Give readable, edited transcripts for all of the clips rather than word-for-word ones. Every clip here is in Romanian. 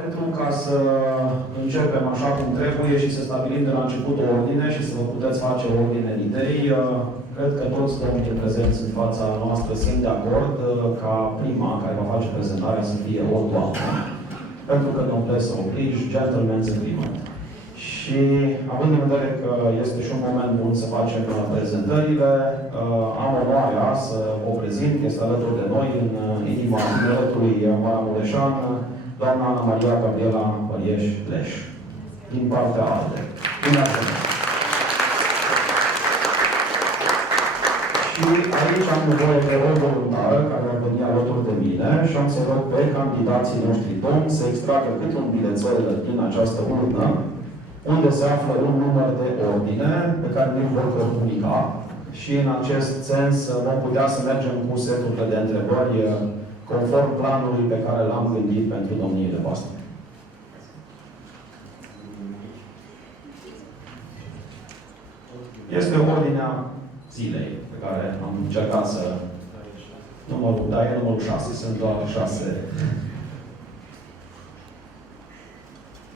Pentru ca să începem așa cum trebuie și să stabilim de la început o ordine și să vă puteți face o ordine în idei, cred că toți domnii prezenți în fața noastră sunt de acord ca prima care va face prezentarea să fie o doamnă. Pentru că noblesse oblige, gentleman's agreement. Și având în vedere că este și un moment bun să facem prezentările, am onoarea să o prezint, este alături de noi în inima tineretului Maramureșan, doamna Ana Maria Gabriela Bărieș-Leș, din partea ALDE. Bine ați venit! Și aici am nevoie de o voluntară care va veni alături de mine și am să rog pe candidații noștri domni să extragă câte un bilețel din această urnă, unde se află un număr de ordine pe care nu vor comunica și în acest sens vom putea să mergem cu seturile de întrebări conform planului pe care l-am gândit pentru domniile voastre. Este ordinea zilei pe care am încercat să... e numărul 6, sunt doar 6.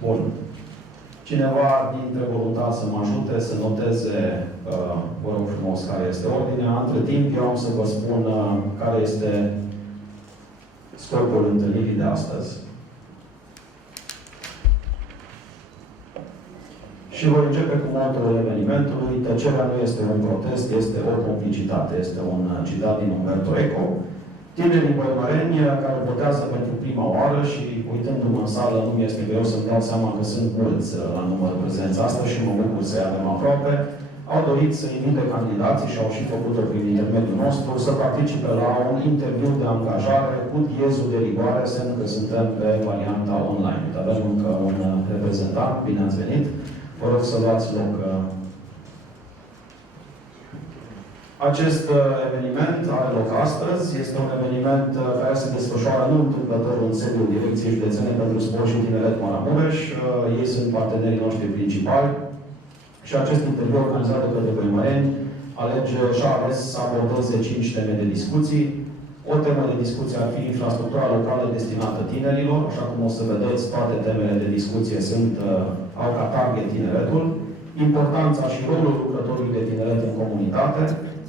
Bun. Cineva dintre voluntari să mă ajute să noteze, vă rog frumos, care este ordinea. Între timp, eu am să vă spun care este scopul întâlnirii de astăzi. Și voi începe cu motul evenimentului. Tăcerea nu este un protest, este o complicitate. Este un citat din Umberto Eco. Tinerii băimăreni care votează pentru prima oară și uitându-mă în sală, nu mi-este greu să-mi dau seama că sunt mulți la numărul prezenți astăzi și mă bucur să-i avem aproape, au dorit să invite candidații și au și făcut-o prin intermediul nostru să participe la un interviu de angajare cu diezul de rigoare, semn că suntem pe varianta online. Avem încă un reprezentant, bine ați venit. Vă rog să luați loc. Acest eveniment are loc astăzi. Este un eveniment care se desfășoară nu întâmplător în sediul Direcției Județene pentru Sport și Tineret Maramureș. Ei sunt partenerii noștri principali. Și acest interviu organizat de către băimăreni și-a ales să abordeze 5 teme de discuții. O temă de discuție ar fi infrastructura locală destinată tinerilor. Așa cum o să vedeți, toate temele de discuție au ca target tineretul. Importanța și rolul lucrătorului de tineret în comunitate,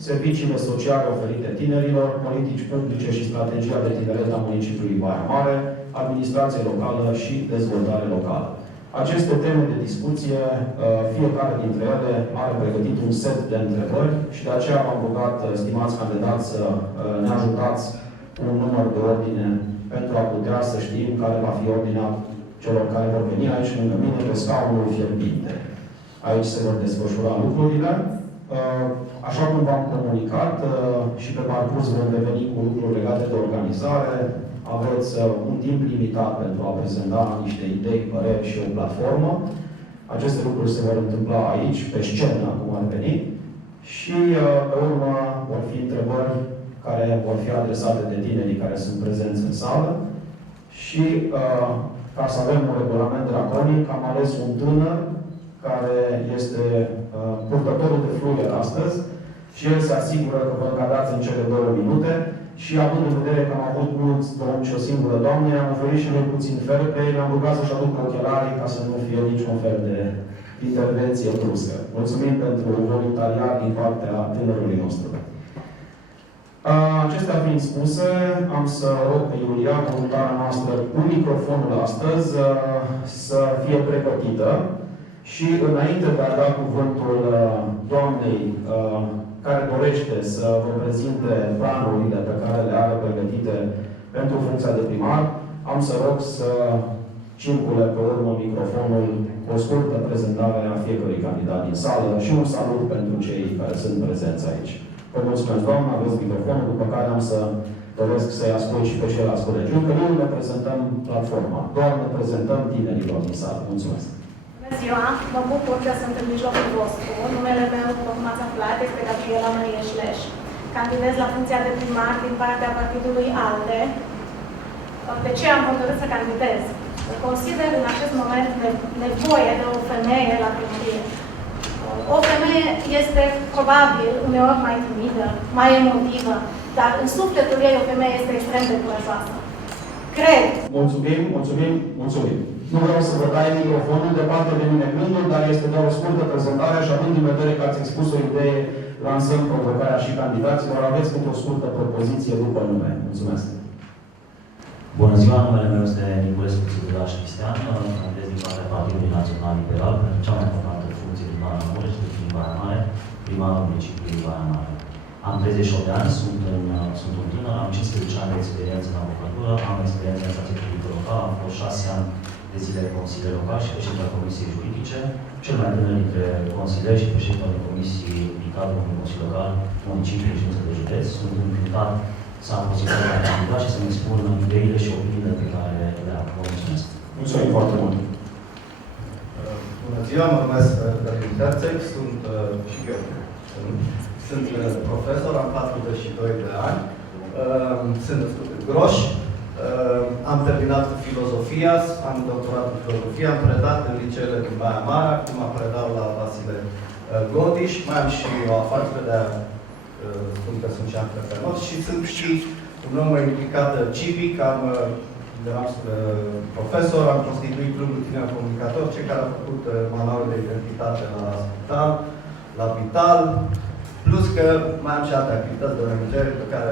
serviciile sociale oferite tinerilor, politici publice și strategia de tineret a municipiului Baia Mare, administrație locală și dezvoltare locală. Aceste teme de discuție, fiecare dintre ele are pregătit un set de întrebări și de aceea v-am rugat, stimați candidați, să ne ajutați cu un număr de ordine pentru a putea să știm care va fi ordinea celor care vor veni aici lângă mine pe scaunul fierbinte. Aici se vor desfășura lucrurile. Așa cum v-am comunicat și pe parcurs vom reveni cu lucruri legate de organizare, aveți un timp limitat pentru a prezenta niște idei, păreri și o platformă. Aceste lucruri se vor întâmpla aici, pe scenă, cum ar veni. Și pe urmă vor fi întrebări care vor fi adresate de tinerii care sunt prezenți în sală. Și ca să avem un regulament draconic, am ales un tânăr care este purtătorul de fluier astăzi și el se asigură că vă încadați în cele 2 minute și având în vedere că am avut mulți domni și o singură doamnă, am oferit și noi puțin fer pe ei, am rugat să-și aducă ochelarii ca să nu fie niciun fel de intervenție bruscă. Mulțumim pentru voluntariat din partea tânărului nostru. Acestea fiind spuse, am să rog pe Iulia, voluntara noastră, cu microfonul astăzi, să fie pregătită. Și înainte de a da cuvântul doamnei care dorește să vă prezinte planurile pe care le are pregătite pentru funcția de primar, am să rog să circule pe urmă microfonul cu o scurtă prezentare a fiecărui candidat din sală și un salut pentru cei care sunt prezenți aici. Vă mulțumesc, doamnă, aveți microfonul, după care am să doresc să-i ascult și pe ceilalți colegi. Încă nu ne prezentăm platforma, doar ne prezentăm tinerilor din sală. Mulțumesc! Bună ziua! Mă bucur că sunt în mijlocul vostru. Numele meu, după cum ați aflat, este Gabriela Bărieș-Leș. Candidez la funcția de primar din partea partidului ALDE. De ce am hotărât să candidez? Consider în acest moment nevoie de o femeie la primărie. O femeie este probabil uneori mai timidă, mai emotivă, dar în sufletul ei o femeie este extrem de curajoasă. Cred. Mulțumim. Nu vreau să vă dai microfonul departe de mine gândul, dar este doar o scurtă prezentare și având în vedere că ați expus o idee, lansăm provocarea și candidaților. Aveți câte o scurtă propoziție după nume. Mulțumesc. Bună ziua, numele meu este Niculescu Țigulaș Cristian, candidez din partea Partidului Național Liberal pentru cea mai importantă funcție din Baia Mureș, din Baia Mare, primarul municipiului Baia Mare. Am 38 de ani, sunt un tânăr, am 15 ani de experiență în avocatură, am experiență în stație publică local, am fost 6 ani de zile consilier local și președinte al Comisiei Juridice, cel mai tânăr dintre consilieri și președinte al Comisiei din cadrul unui consiliu local, municipiul și de județ. Sunt încântat să am posibilitatea de a candida și să-mi expun ideile și opiniile pe care le am. Vă mulțumesc. Mulțumim foarte mult. Bună ziua, mă numesc Călin Terțec, sunt și eu. Sunt profesor, am 42 de ani, sunt groș, am terminat cu filozofia, am doctorat în filozofia, am predat în liceele din Baia Mare, acum predau la Vasile Godiș, mai am și o afacere de a spun că sunt și antreprenor și sunt și un om implicat civic, eram profesor, am constituit Clubul Tineri Comunicator, cei care au făcut manualul de identitate la Vital, plus că mai am și alte activități de organizare pe care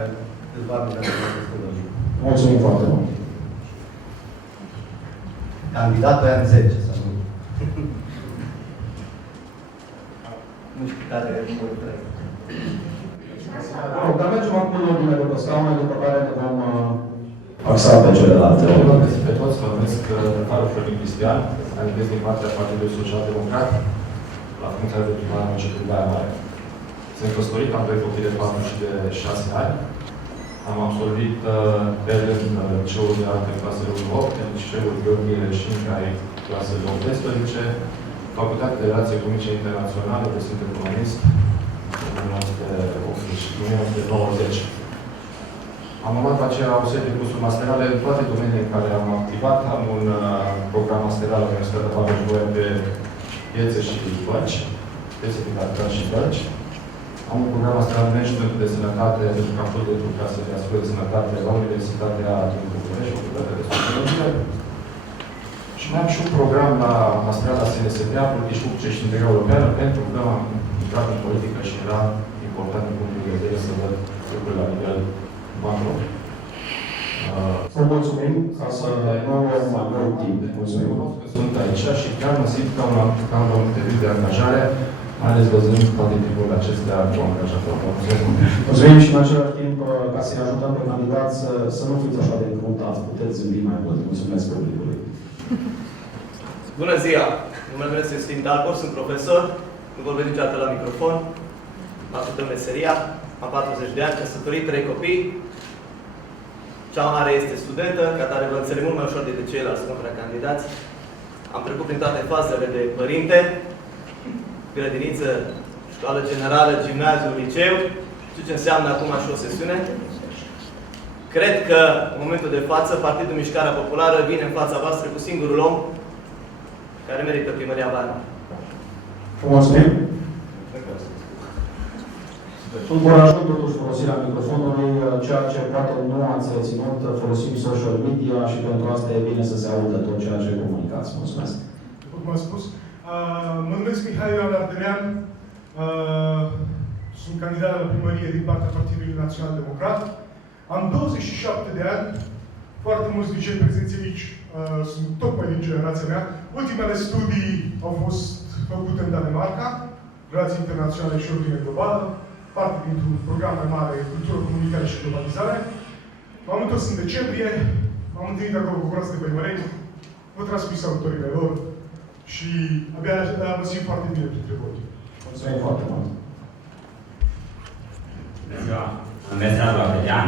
câțiva mi le descurajă. Mulțumim foarte mult. Candidatul e în 10, să nu. Nu știu care e voi trei. Dar mergem acum în ordine de pe scaune, după care ne vom axa pe celelalte. Vă găsit pe toți, mă numesc Tătarul Florin Cristian, candidez din partea Partidului Social Democrat la funcția de primar în municipiul Baia Mare. Sunt căsătorit, am 2 copii de 4 și de 6 ani. Am absolvit pe rând liceul de arte clasele 1-8, în liceul Gheorghe Leșinca, clasele 18, Facultatea de Relații Economice Internaționale, de sunt economist, în 1990. Am urmat aceea o serie de cursuri masterale în toate domeniile în care am activat. Am un program masteral la Universitatea Babeș-Bolyai pe piețe și bănci, piețe din capital și bănci. Am un program masteral în management de sănătate, pentru că am fost de clasă de asigurări de sănătate la Universitatea din București, Facultatea de Sociologie. Și mai am și un program la masteral la SNSD-a, politici publice și integrare europeană, pentru că am intrat în politică și era important din punctul de vedere să văd lucrurile la nivel macro. Vă mulțumim ca să nu avem mai mult timp. Mulțumim. Sunt aici și chiar mă simt ca un interviu de angajare, mai ales văzând toate tipurile acestea cu angajator. Mulțumim și în același timp, ca să-i ajutăm pe candidați să nu fiți așa de încruntați, puteți zâmbi mai mult. Mulțumesc publicului. Bună ziua! Numele meu este Iustin Dalbor, sunt profesor, nu vorbesc niciodată la microfon, mă ascultăm meseria, am 40 de ani, căsătorit, 3 copii. Cea mare este studentă, ca tare vă înțeleg mult mai ușor decât ceilalți contracandidați. Am trecut prin toate fazele de părinte, grădiniță, școală generală, gimnaziu, liceu, știu ce înseamnă acum și o sesiune. Cred că, în momentul de față, Partidul Mișcarea Populară vine în fața voastră cu singurul om care merită primăria Baia Mare. Mulțumim. Încurajăm totuși folosirea microfonului, ceea ce poate nu ați reținut, folosim social media și pentru asta e bine să se audă tot ceea ce comunicați. Mulțumesc. După cum am spus, mă numesc Mihai Ioan Ardelean, sunt candidat la primărie din partea Partidului Național Democrat. Am 27 de ani, foarte mulți dintre cei prezenți aici sunt tocmai din generația mea. Ultimele studii au fost făcute în Danemarca, relații internaționale și ordine globală, parte dintr-un program mai mare, cultură, comunicare și globalizare. M-am întors în decembrie, m-am întâlnit acolo cu frații de băimăreni, vă transmis autorile lor și abia mă simt foarte bine printre voi. Mulțumim foarte mult. Bună ziua! Numesc Radu Ardelean.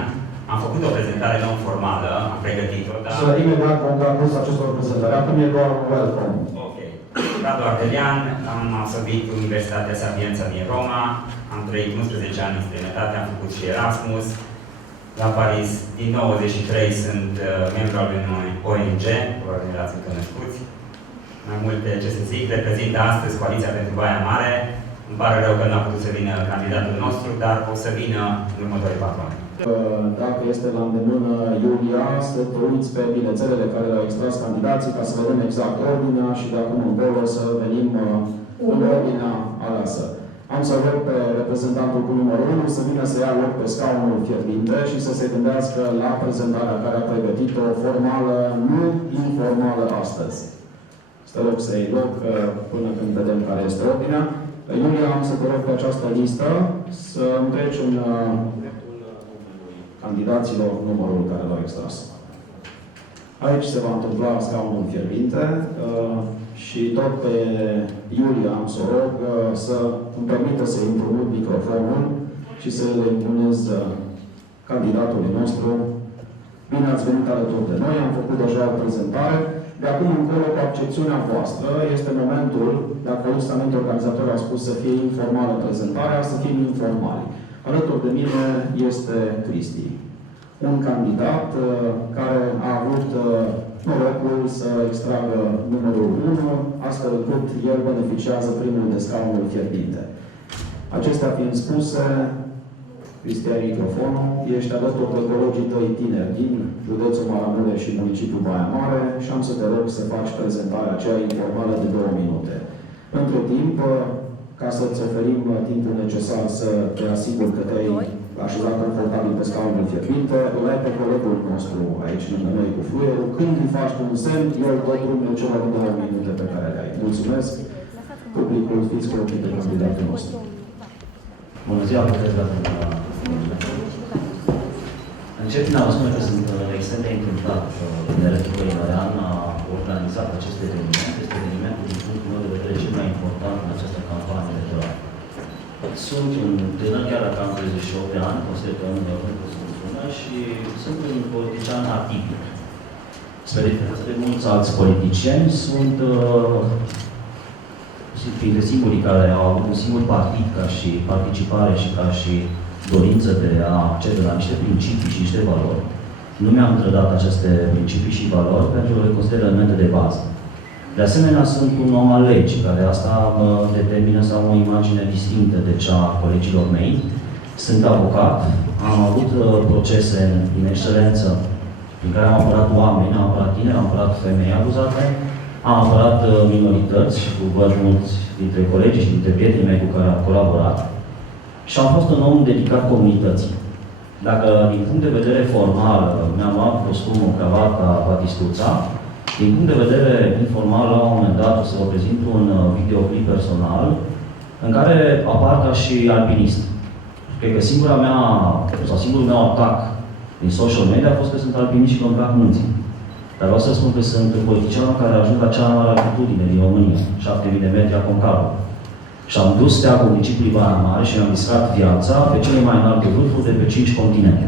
Am făcut o prezentare non-formală, am pregătit-o, dar... Să imediat vom da curs acestor prezentări. Acum e doar un welcome. Ok. Radu Ardelean, am absolvit Universitatea Sapienza din Roma, am trăit 11 ani în străinătate, am făcut și Erasmus la Paris. Din 93 sunt membru al unui ONG, probabil l-ați cunoscuți. Mai multe ce să zic, reprezintă astăzi Coaliția pentru Baia Mare. Îmi pare rău că nu a putut să vină candidatul nostru, dar o să vină în următorii 4 ani. Dacă este la îndemână Iulia, să te uiți pe bilețelele care le-au extras candidații ca să vedem exact ordinea și de acum încolo să venim în ordinea aleasă. Am să rog pe reprezentantul cu numărul 1 să vină să ia loc pe scaunul fierbinte și să se gândească la prezentarea care a pregătit-o formală, nu informală astăzi. Să rog să iei loc până când vedem care este ordinea. Iulia, am să te rog pe această listă să îmi treci în candidaților numărul care l-au extras. Aici se va întâmpla scaunul fierbinte și tot pe Iulia am să o rog să îmi permită să împrumut microfonul și să le impunez candidatului nostru. Bine ați venit alături de noi, am făcut deja o prezentare. De acum încolo, cu accepțiunea voastră, este momentul, dacă justamente organizatorii au spus să fie informală prezentarea, să fim informali. Alături de mine este Cristi, un candidat care a avut norocul să extragă numărul 1, astfel încât el beneficiază primul de scaunul fierbinte. Acestea fiind spuse, Cristi, ai microfonul, ești alături de colegii tăi tineri din județul Maramureș și municipiul Baia Mare și am să te rog să faci prezentarea aceea informală de 2 minute. Între timp, ca să-ți oferim timpul necesar să te asiguri că te-ai așezat confortabil pe scaunul fierbinte, îl ai pe colegul nostru aici lângă noi cu fluierul. Când îi faci un semn, el dă drumul celor 2 minute pe care le ai. Mulțumesc! Publicul, fiți cu ochii de candidatul nostru. Bună ziua, puteți da încep prin a vă spune că sunt extrem de încântat de Republica Ivărean a organizat acest eveniment. Este evenimentul, din punctul meu de vedere, cel mai important în această campanie electorală. Sunt un tânăr, chiar dacă am 38 de ani, consider că nu sunt bună și sunt un politician atipic. Spre diferență de mulți alți politicieni, sunt printre singurii care au avut un singur partid ca și participare și ca și dorință de a accede la niște principii și niște valori. Nu mi-am trădat aceste principii și valori pentru că le consider elemente de bază. De asemenea, sunt un om al legii, care asta mă determină să am o imagine distinctă de cea a colegilor mei. Sunt avocat, am avut procese în excelență prin care am apărat oameni, am apărat tineri, am apărat femei abuzate, am apărat minorități și cu văd mulți dintre colegii și dintre prietenii mei cu care am colaborat. Și am fost un om dedicat comunității. Dacă din punct de vedere formal mi-am luat costumul, cravata, batistuța, din punct de vedere informal, la un moment dat o să vă prezint un videoclip personal în care apar ca și alpinist. Cred că singurul meu atac din social media a fost că sunt alpinist și că îmi plac munții. Dar vreau să spun că sunt politicianul care a ajuns la cea mai mare altitudine din România, 7000 de metri Aconcagua. Și am dus steagul municipiului Baia Mare și mi-am riscat viața pe cele mai înalte vârfuri de pe 5 continente.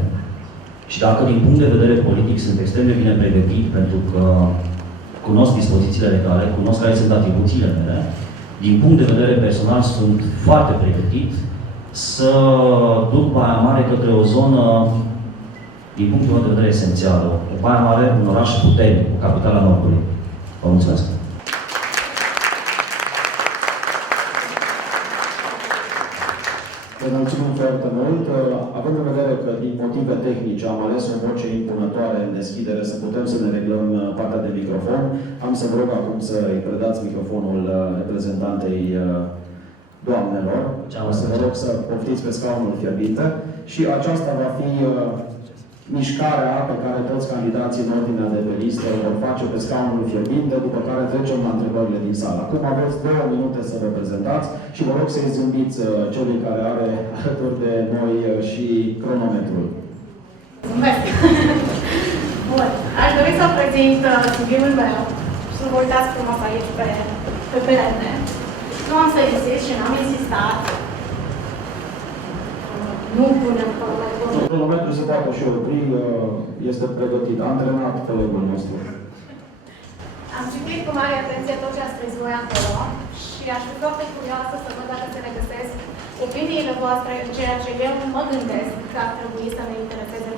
Și dacă din punct de vedere politic sunt extrem de bine pregătit, pentru că cunosc dispozițiile legale, cunosc care sunt atribuțiile mele, din punct de vedere personal sunt foarte pregătit să duc Baia Mare către o zonă, din punctul meu de vedere, esențială. Baia Mare, un oraș puternic, cu capitala Nordului. Vă mulțumesc! Vă mulțumim foarte mult. Având în vedere că din motive tehnice am ales o voce impunătoare în deschidere, să putem să ne reglăm partea de microfon, am să vă rog acum să îi predați microfonul reprezentantei doamnelor. O să vă rog să poftiți pe scaunul fierbinte și aceasta va fi mișcarea pe care toți candidații în ordinea de pe listă o vor face pe scaunul fierbinte, după care trecem la întrebările din sală. Acum aveți 2 minute să vă prezentați și vă rog să-i zâmbiți celui care are alături de noi și cronometrul. Mulțumesc! Bun. Aș dori să prezint CV-ul meu și să vă uitați frumos aici pe perete. Nu am să insist și n-am insistat. Nu punem cronometrul. Cronometrul se poate și opri, este pregătit. A antrenat colegul nostru. Am citit cu mare atenție tot ce a scris voi acolo și aș fi foarte curioasă să văd dacă se regăsesc opiniile voastre în ceea ce eu mă gândesc că ar trebui să ne intereseze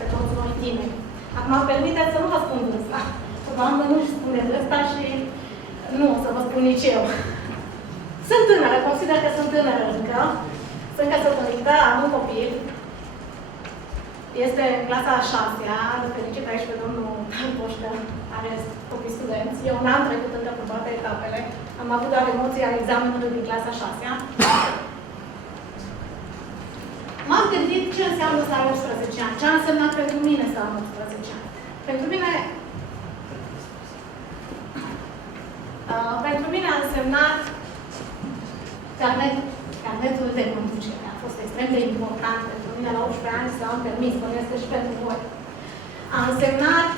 pe toți noi tineri. Acum, permiteți să nu vă spun ăsta. Doamnă, nu spuneți ăsta și nu o să vă spun nici eu. Sunt tânără, consider că sunt tânără încă. Sunt căsătorită, am un copil. Este în clasa a 6-a, îl felicit aici pe domnul Boșcă, are copii studenți. Eu n-am trecut încă pe toate etapele, am avut doar emoții ale examenului din clasa a 6-a. M-am gândit ce înseamnă să ai 18 ani, ce a însemnat pentru mine să am 18 ani. Pentru mine a însemnat carnetul de conducere. A fost extrem de important pentru mine la 18 ani să am permis, bănuiesc că și pentru voi. A însemnat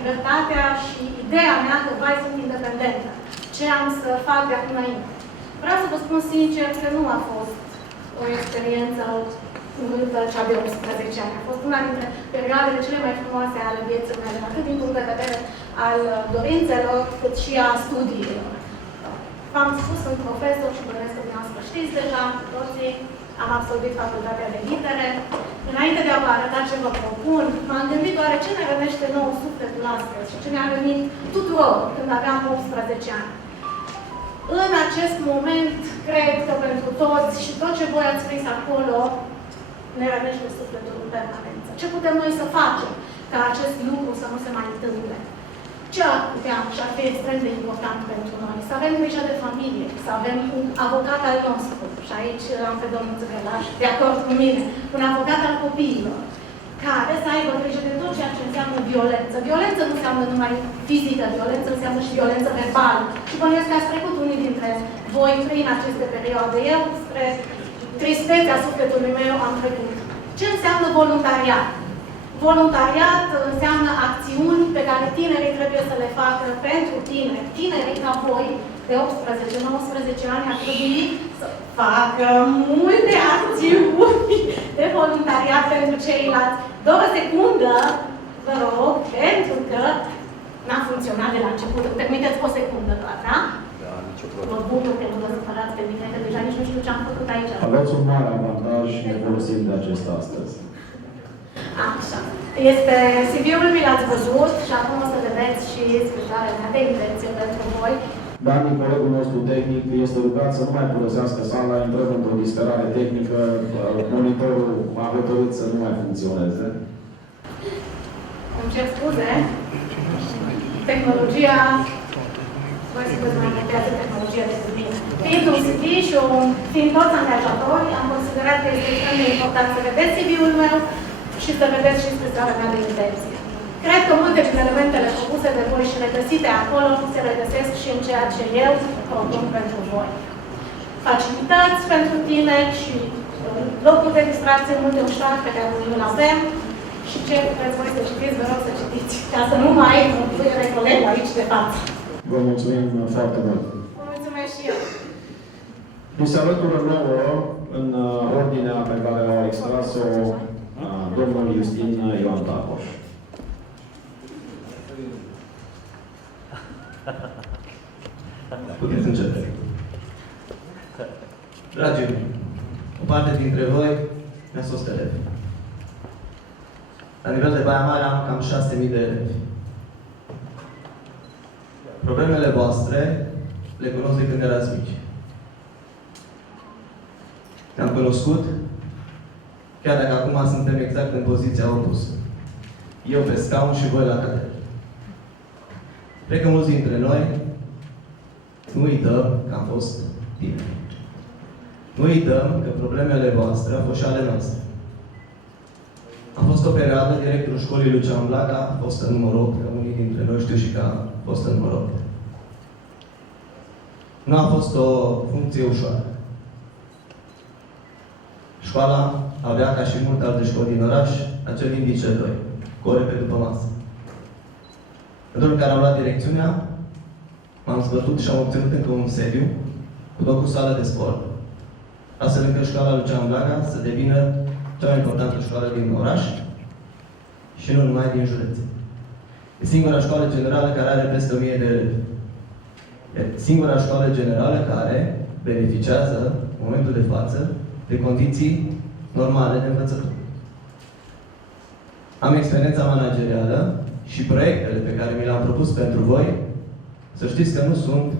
libertatea și ideea mea că vai, sunt independentă. Ce am să fac de acum înainte. Vreau să vă spun sincer că nu a fost o experiență urâtă cea de 18 ani. A fost una dintre perioadele cele mai frumoase ale vieții mele, atât din punct de vedere al dorințelor, cât și a studiilor. V-am spus, sunt profesor și bănuiesc că dumneavoastră știți deja, cu toții, am absolvit facultatea de litere. Înainte de a vă arăta ce vă propun, m-am gândit oare ce ne rănește nouă sufletul astăzi și ce ne-a venit tuturor când aveam 18 ani. În acest moment, cred că pentru toți și tot ce voi ați scris acolo, ne rănește sufletul în permanență. Ce putem noi să facem ca acest lucru să nu se mai întâmple? Ce ar putea și ar fi extrem de important pentru noi? Să avem grijă de familie, să avem un avocat al nostru, și aici am pe domnul Țăgălaș de acord cu mine, un avocat al copiilor, care să aibă grijă de tot ceea ce înseamnă violență. Violență nu înseamnă numai fizică, violență înseamnă și violență verbală. Și bănuiesc că ați trecut unii dintre voi prin aceste perioade. Eu, spre tristețea sufletului meu, am trecut. Ce înseamnă voluntariat? Voluntariat înseamnă acțiuni pe care tinerii trebuie să le facă pentru tineri. Tinerii ca voi, de 18-19 ani, ar trebui să facă multe acțiuni de voluntariat pentru ceilalți. Doar o secundă, vă rog, pentru că n-a funcționat de la început. Îmi permiteți o secundă doar, da? Da, nicio problemă. Mă bucur că nu vă supărați pe mine, că deja nici nu știu ce am făcut aici. Aveți un mare avantaj și ne folosim de acesta astăzi. Așa. Este CV-ul, mi l-ați văzut și acum o să vedeți și scrisoarea mea de intenție pentru voi. Dani, colegul nostru tehnic, este rugat să nu mai folosească sala, intrăm într-o disperare tehnică, monitorul a hotărât să nu mai funcționeze. Îmi cer scuze. Tehnologia, voi sunteți mai apropiați de tehnologia decât mine. Fiind un CV și fiind toți angajatori, am considerat că este extrem de important să vedeți CV-ul meu și să vedeți și scrisoarea mea de intenție. Cred că multe din elementele propuse de voi și regăsite acolo se regăsesc și în ceea ce eu propun pentru voi. Facilități pentru tineri și locuri de distracție multe ușoare pe care noi nu avem și ce vreți voi să citiți, vă rog să citiți, ca să nu mai fie colegul aici de față. Vă mulțumim foarte mult. Vă mulțumesc și eu. Mi se alătură nouă, în ordinea pe care au extras-o domnul Justin Ioan Tacoș. Puteți începe. Dragii mei, o parte dintre voi mi-a fost elevi. La nivel de Baia Mare am cam 6.000 de elevi. Problemele voastre le cunosc de când erați mici. Ne-am cunoscut, chiar dacă acum suntem exact în poziția opusă. Eu pe scaun și voi la catedră. Cred că mulți dintre noi nu uităm că am fost tineri. Nu uităm că problemele voastre au fost și ale noastre. A fost o perioadă, directorul școlii Lucian Blaga a fost în numărul 8, că unii dintre noi știu și că a fost în numărul 8. Nu a fost o funcție ușoară. Școala avea, ca și multe alte școli din oraș, acel indice 2, cu ore pe după masă. În în care am luat direcțiunea, m-am zbătut și am obținut încă un sediu cu loc cu sală de sport, astfel încât școala Lucian Blaga să devină cea mai importantă școală din oraș și nu numai din județ. E singura școală generală care are peste 1000 de elevi. E singura școală generală care beneficiază, în momentul de față, de condiții normale de învățătură. Am experiența managerială și proiectele pe care mi le-am propus pentru voi, să știți că nu sunt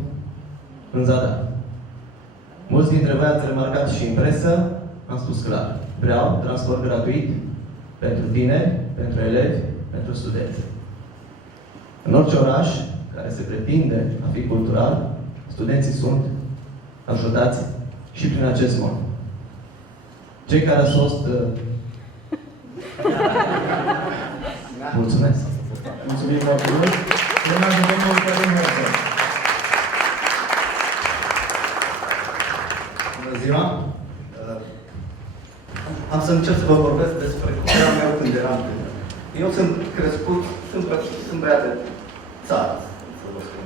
în zadar. Mulți dintre voi ați remarcat și în presă, am spus clar, vreau transport gratuit pentru tineri, pentru elevi, pentru studenți. În orice oraș care se pretinde a fi cultural, studenții sunt ajutați și prin acest mod. Cei care au fost... Mulțumesc! Mulțumim foarte mult! Urmează domnul Cătălin Herță. Bună ziua! Am să încerc să vă vorbesc despre cum eram eu când eram tânăr. Eu sunt crescut, sunt băiat de țară, să vă spun.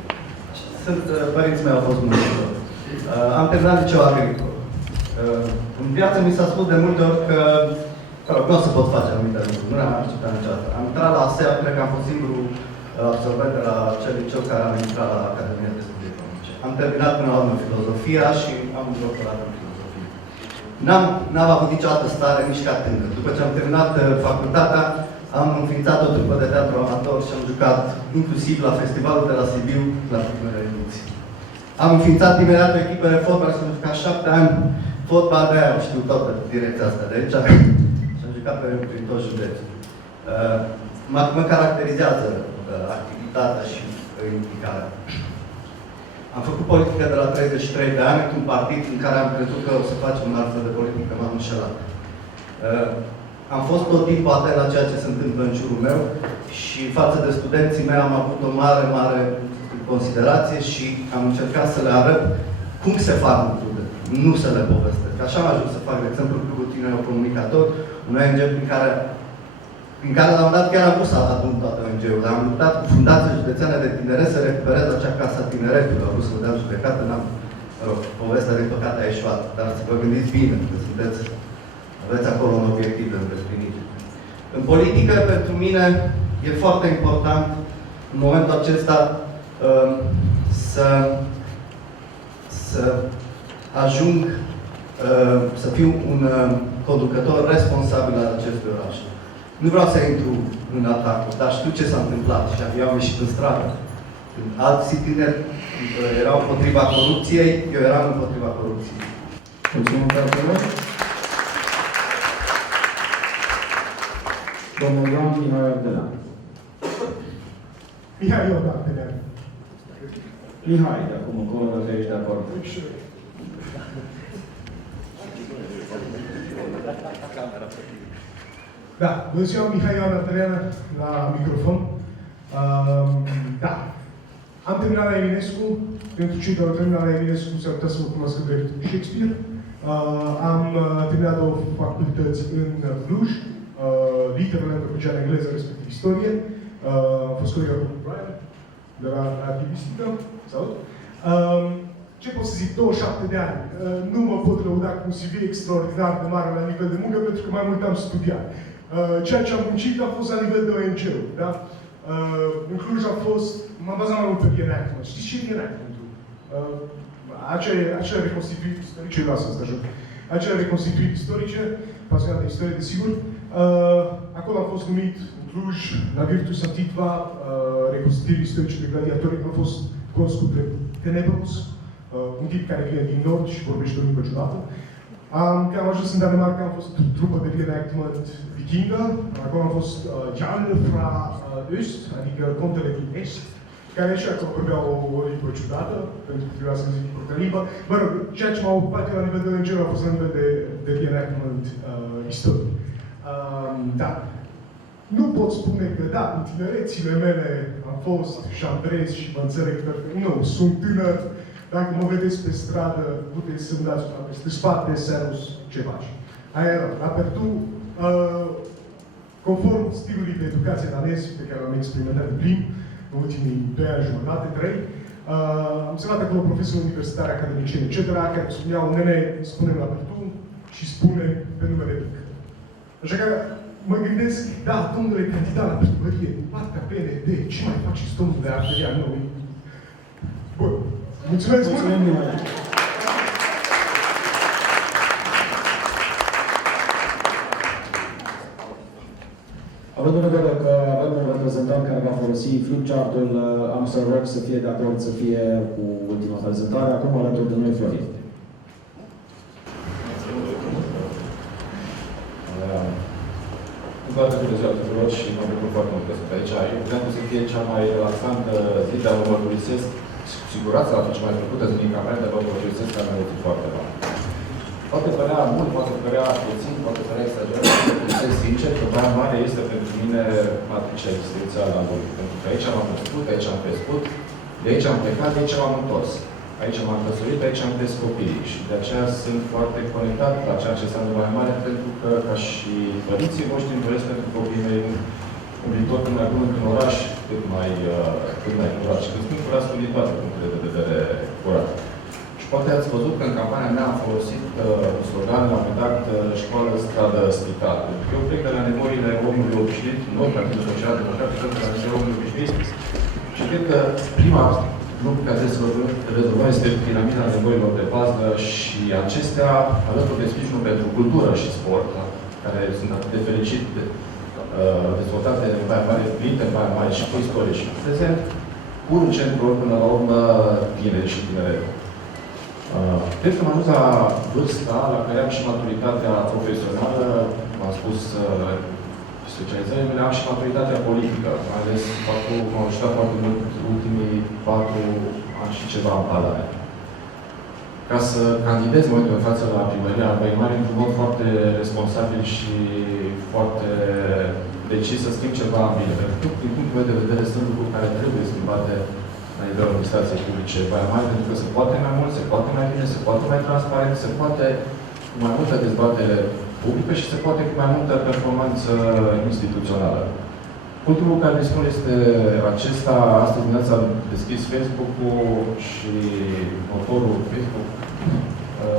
Părinții mei au fost muncitori. Am terminat liceu agricol. În viață mi s-a spus de multe ori că nu o să pot face anumite lucruri, nu le-am acceptat niciodată. Am intrat la ASEA, cred că am fost singurul absolvent de la acel liceu care am intrat la Academia de Studii Economice. Am terminat până la urmă filozofia și am un doctorat în filozofie. N-am avut niciodată stare nici ca tânăr. După ce am terminat facultatea, am înființat o trupă de teatru amator și am jucat inclusiv la festivalul de la Sibiu, la primele ediții. Am înființat imediat o echipă de fotbal și am jucat 7 ani fotbal, de aia știu toată direcția asta de aici și am jucat prin tot județul. Mă caracterizează activitatea și implicarea. Am făcut politică de la 33 de ani, un partid în care am crezut că o să facem un altfel de politică, m-am înșelat. Am fost tot timpul atent la ceea ce se întâmplă în jurul meu și față de studenții mei am avut o mare considerație și am încercat să le arăt cum se fac lucrurile, nu să le povestesc. Așa am ajuns să fac, de exemplu, Clubul Tinerilor Comunicatori, un ONG prin care la un dat chiar am vrut să adun toate ONG-urile. Am luptat cu Fundația Județeană de Tineret să recuperez acea casă a tineretului. Am vrut să vă dea judecată, povestea din păcate a ieșuat. Dar să vă gândiți bine, că aveți acolo un obiectiv de îndeplinit. În politică, pentru mine, e foarte important în momentul acesta să ajung să fiu un conducător responsabil al acestui oraș. Nu vreau să intru în atacuri, dar știu ce s-a întâmplat și eu am ieșit în stradă. Când alții tineri erau împotriva corupției, eu eram împotriva corupției. Mulțumim foarte mult! Domnul Ioan Mihai Ardelean. Mihai Ioan Ardelean. Mihai, de acum încolo, dacă ești de acord. Da, bună ziua, Mihai Ioan Ardelean la microfon. Da, am terminat la Eminescu. Pentru cei care au terminat la Eminescu, s-ar putea să mă cunoască drept Shakespeare. Am terminat două facultăți în Cluj, literă antropologiană engleză, respectiv istorie. Am fost colega cu Brian, de la arhivistică. Salut! Ce pot să zic? 27 de ani. Nu mă pot lăuda cu un CV extraordinar de mare la nivel de muncă, pentru că mai mult am studiat. Ceea ce am muncit a fost la nivel de ONG-uri, da? În Cluj m-am bazat mai mult pe reenactment. Știți ce e reenactment-ul? Acele reconstituiri istorice, lasă asta joc. Acele reconstituiri istorice, pasionat de istorie, desigur. Acolo am fost numit în Cluj, la Virtus Antitva, reconstituiri istorice de gladiatori. Am fost cunoscut de Tenebros, un tip care vine din nord și vorbește o limbă ciudată. Am ajuns în Danemarca, am fost trupă de reenactment vikingă. Acolo am fost Jan fra Öst, adică contele din Est, care și acolo vorbea o limbă ciudată, pentru că trebuia să zic propria limbă. Mă rog, ceea ce m-a ocupat eu la nivel de ONG a fost la nivel de reenactment istoric. Da. Nu pot spune că, da, în tinerețile mele am fost și am trăit și mă înțeleg perfect. Nu, sunt tânăr. Dacă mă vedeți pe stradă, puteți să-mi dați una peste spate, serus, ce faci. Aia era. La Pertu, conform stilului de educație danez, pe care l-am experimentat de plin, în ultimii 2 ani jumătate, 3, am semnat acolo profesori universitari, academicieni, etc., care spuneau, nene, spune la Pertu și spune pe numele mic. Așa că mă gândesc, da, domnule candidat la primărie, din partea PND, ce mai faceți, domnule Ardelean? Bun. Mulțumesc! Mulțumim, Mihai! Având în vedere că avem un reprezentant care va folosi flipchart-ul, am să rog să fie de acord să fie cu ultima prezentare. Acum alături de noi, Florin. doar pentru ziua tuturor și mă bucur foarte mult că sunt aici. Eu vreau să fie cea mai relaxantă zi, dar mă mărturisesc cu siguranță la cea mai plăcută zi din campanie, dar vă mărturisesc că am învățat foarte mult. Poate părea mult, poate părea puțin, poate părea exagerat, dar sincer că Baia Mare este pentru mine matricea existențială a lui. Pentru că aici m-am crescut, aici am crescut, de aici am plecat, de aici m-am întors. Aici m-am căsătorit, aici am cresc copiii și de aceea sunt foarte conectat la ceea ce înseamnă Baia Mare, pentru că, ca și părinții noștri, îmi doresc pentru copiii mei un viitor cât mai bun într-un oraș, cât mai curat. Și când spun curat, spun din toate punctele de vedere curat. Și poate ați văzut că în campania mea am folosit slogan la un moment dat școală, stradă, spital. Pentru că eu plec de la nevoile omului obișnuit, noi, Partidul Social Democrat, plec de la nevoile omului obișnuit și cred că prima lucru care trebuie să rezolvăm este piramida nevoilor de bază și acestea, alături de sprijinul pentru cultură și sport, care sunt atât de fericit de dezvoltate în Baia Mare, plinite în Baia Mare și cu istorie și cu prezent, pun în centrul până la urmă tineri și tineretul. Cred că am ajuns la vârsta la care am și maturitatea profesională, m-am spus specializările mele, am și maturitatea politică, mai ales faptul că m-am ajutat foarte mult ultimii 4 ani și ceva în Parlament. Ca să candidez în momentul în față la primăria Baia Mare într-un mod foarte responsabil și foarte decis să schimb ceva în bine. Pentru că, din punctul meu de vedere, sunt lucruri care trebuie schimbate la nivelul administrației publice Baia Mare, pentru că se poate mai mult, se poate mai bine, se poate mai transparent, se poate cu mai multă dezbatere publică și se poate cu mai multă performanță instituțională. Ultimul care îi spun este acesta. Astăzi dimineața am deschis Facebook-ul și motorul Facebook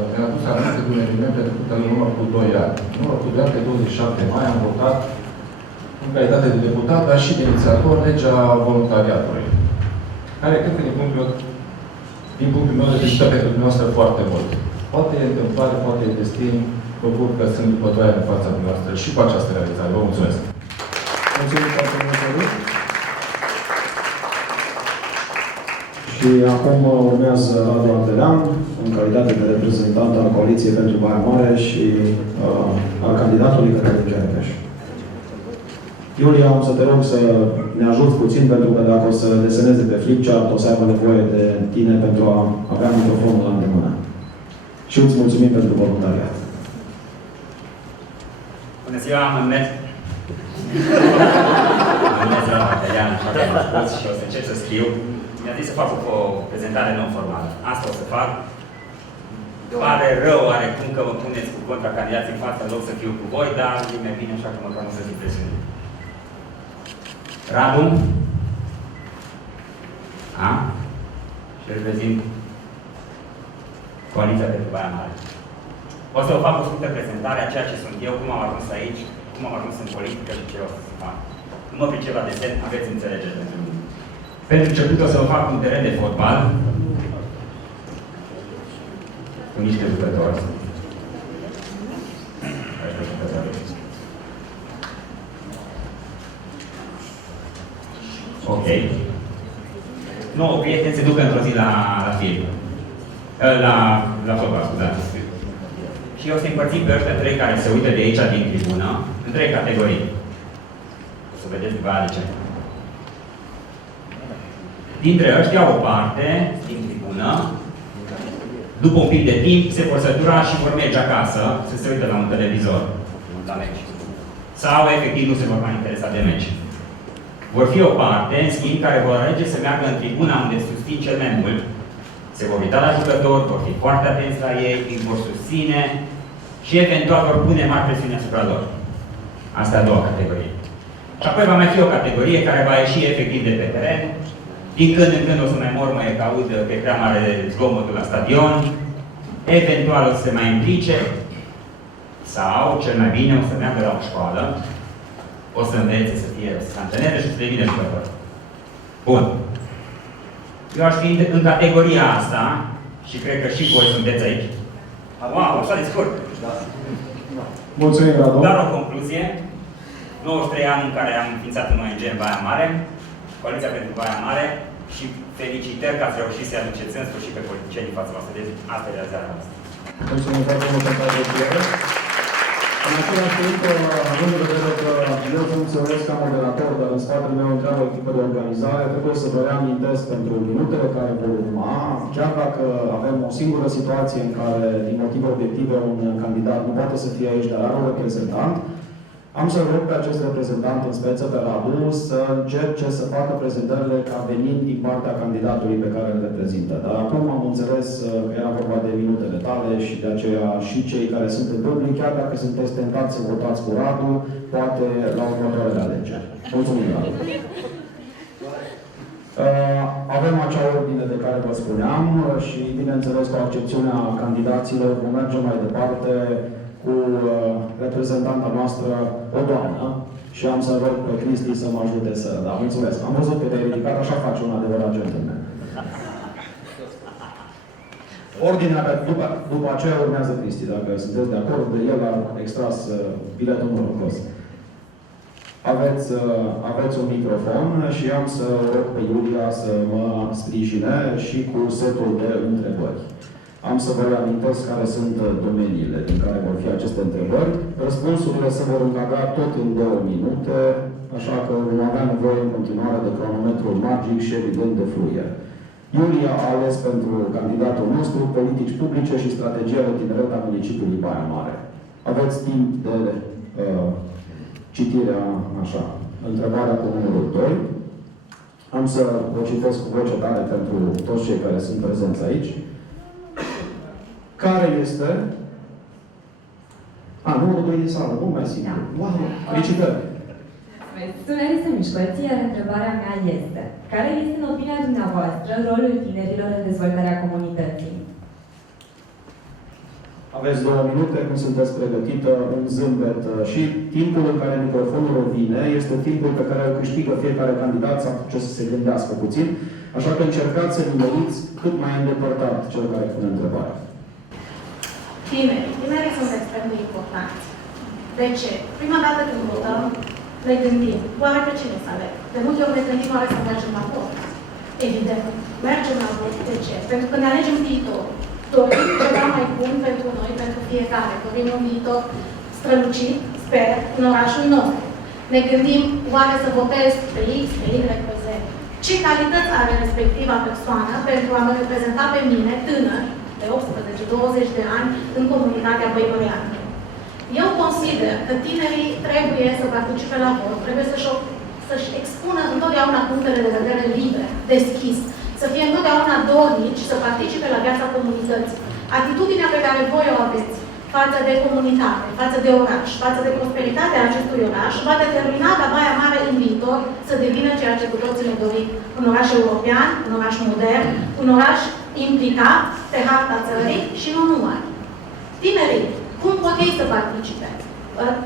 mi-a adus aminte de un eveniment petrecut în urmă cu 2 ani. În urmă cu 2 ani, pe 27 mai, am votat în calitate de deputat, dar și de inițiator, legea voluntariatului, care cred că din punctul meu de vedere pentru dumneavoastră foarte mult. Poate e întâmplare, poate e destin, mă bucur că sunt după 2 ani în fața dumneavoastră și cu această realizare. Vă mulțumesc! Mulțumim foarte mult, Radu. Și acum urmează Radu Ardelean, în calitate de reprezentant al Coaliției pentru Baia Mare și al candidatului Cătălin Cherpeș. Iulia, am să te rog să ne ajuți puțin, pentru că dacă o să desenezi de pe flipchart, o să aibă nevoie de tine pentru a avea microfonul la îndemână. Și îți mulțumim pentru voluntariat. Bună ziua, mă numesc. Mă numesc Radu Ardelean, așa că m-am spus și o să încerc să scriu. Mi-a zis să fac o prezentare non-formală. Asta o să fac. Pare rău oarecum că mă puneți cu contracandidații în față în loc să fiu cu voi, dar e mai bine așa că măcar nu să-ți impresiune. Radu. Și reprezint Coaliția pentru Baia Mare. O să vă fac o scurtă prezentare a ceea ce sunt eu, cum am ajuns aici, cum am ajuns în politică și ce o să fac. Nu mă pricep la desen, aveți înțelegere pentru mine. Pentru început o să vă fac un teren de fotbal cu niște jucători. Ok. 9 prieteni se duc într-o zi la film. La fotbal, scuzați. Și o să-i împărțim pe ăștia 3 care se uită de aici din tribună în 3 categorii. O să vedeți după de ce. Dintre ăștia, o parte din tribună, după un pic de timp, se vor sătura și vor merge acasă să se uite la un televizor, la meci. Sau, efectiv, nu se vor mai interesa de meci. Vor fi o parte, în schimb, care vor alege să meargă în tribuna unde susțin cel mai mult, se vor uita la jucători, vor fi foarte atenți la ei, îi vor susține și, eventual, vor pune mari presiuni asupra lor. Asta e a doua categorie. Și apoi va mai fi o categorie care va ieși efectiv de pe teren. Din când în când o să mai mormăie că aud că e prea mare zgomotul la stadion. Eventual o să se mai implice. Sau, cel mai bine, o să meargă la o școală. O să învețe să fie antrenere și să devină jucător. Bun. Eu aș fi în categoria asta și cred că și voi sunteți aici. Wow, așa de scurt. Mulțumim, Radu. Dar o concluzie. 93 ani în care am înființat un ONG în Baia Mare, Coaliția pentru Baia Mare, și felicitări că ați reușit să-i aduceți în sfârșit pe politicieni din fața voastră. Deci, asta e realizarea noastră. Mulțumim foarte mult pentru apreciere. În același timp, având în vedere că eu funcționez ca moderator, dar în spatele meu întreabă echipă de organizare, trebuie să vă reamintesc pentru minutele care vor urma, chiar dacă avem o singură situație în care, din motive obiective, un candidat nu poate să fie aici, dar are un reprezentant, am să rog pe acest reprezentant în speță, pe Radu, să încerce să facă prezentările ca venind din partea candidatului pe care îl reprezintă. Dar acum am înțeles că era vorba de minutele tale și de aceea și cei care sunt în public, chiar dacă sunteți tentați să votați cu Radu, poate la următoarele alegeri. Mulțumim, Radu. Avem acea ordine de care vă spuneam și, bineînțeles, cu excepțiunea candidaților, vom merge mai departe cu reprezentanta noastră, o doamnă, și am să rog pe Cristi să mă ajute să... Da, mulțumesc. Am văzut că te-ai ridicat, așa face un adevărat gentleman. Ordinea, după aceea urmează Cristi, dacă sunteți de acord, el a extras biletul norocos. Aveți un microfon și am să rog pe Iulia să mă sprijine și cu setul de întrebări. Am să vă reamintesc care sunt domeniile din care vor fi aceste întrebări. Răspunsurile se vor încadra tot în 2 minute, așa că vom avea nevoie în continuare de cronometrul magic și evident de fluier. Iulia a ales pentru candidatul nostru politici publice și strategia de tineret a municipiului Baia Mare. Aveți timp de citirea, așa, întrebarea cu numărul 2. Am să vă citesc cu voce tare pentru toți cei care sunt prezenți aici. Care este... numărul 2 din sală, mult mai simplu. Wow, felicitări! Sunt Larisa Mișcoți, iar întrebarea mea este: care este, în opinia dumneavoastră, rolul tinerilor în dezvoltarea comunității? Aveți 2 minute, cum sunteți pregătită, un zâmbet și timpul în care microfonul vine este timpul pe care îl câștigă fiecare candidat să apuce să se gândească puțin, așa că încercați să nimeriți cât mai îndepărtat cel care pune întrebarea. Tinerii sunt extrem de importanți. De ce? Prima dată când votăm, ne gândim, oare pe cine să aleg? De multe ori ne gândim, oare să mergem la vot? Evident, mergem la vot. De ce? Pentru că ne alegem viitor. Dorim ceva mai bun pentru noi, pentru fiecare. Dorim un viitor strălucit, sper, în orașul nostru. Ne gândim, oare să votez pe X, pe Y, pe Z? Ce calități are respectiva persoană pentru a mă reprezenta pe mine, tânăr, de 18-20 de ani, în comunitatea băimăreană? Eu consider că tinerii trebuie să participe la vot, trebuie să-și expună întotdeauna punctele de vedere libere, deschis, să fie întotdeauna dornici să participe la viața comunității. Atitudinea pe care voi o aveți față de comunitate, față de oraș, față de prosperitatea acestui oraș, va determina ca Baia Mare în viitor să devină ceea ce cu toții ne dorim. Un oraș european, un oraș modern, un oraș implicat pe harta țării și nu numai. Tinerii, cum pot ei să participe?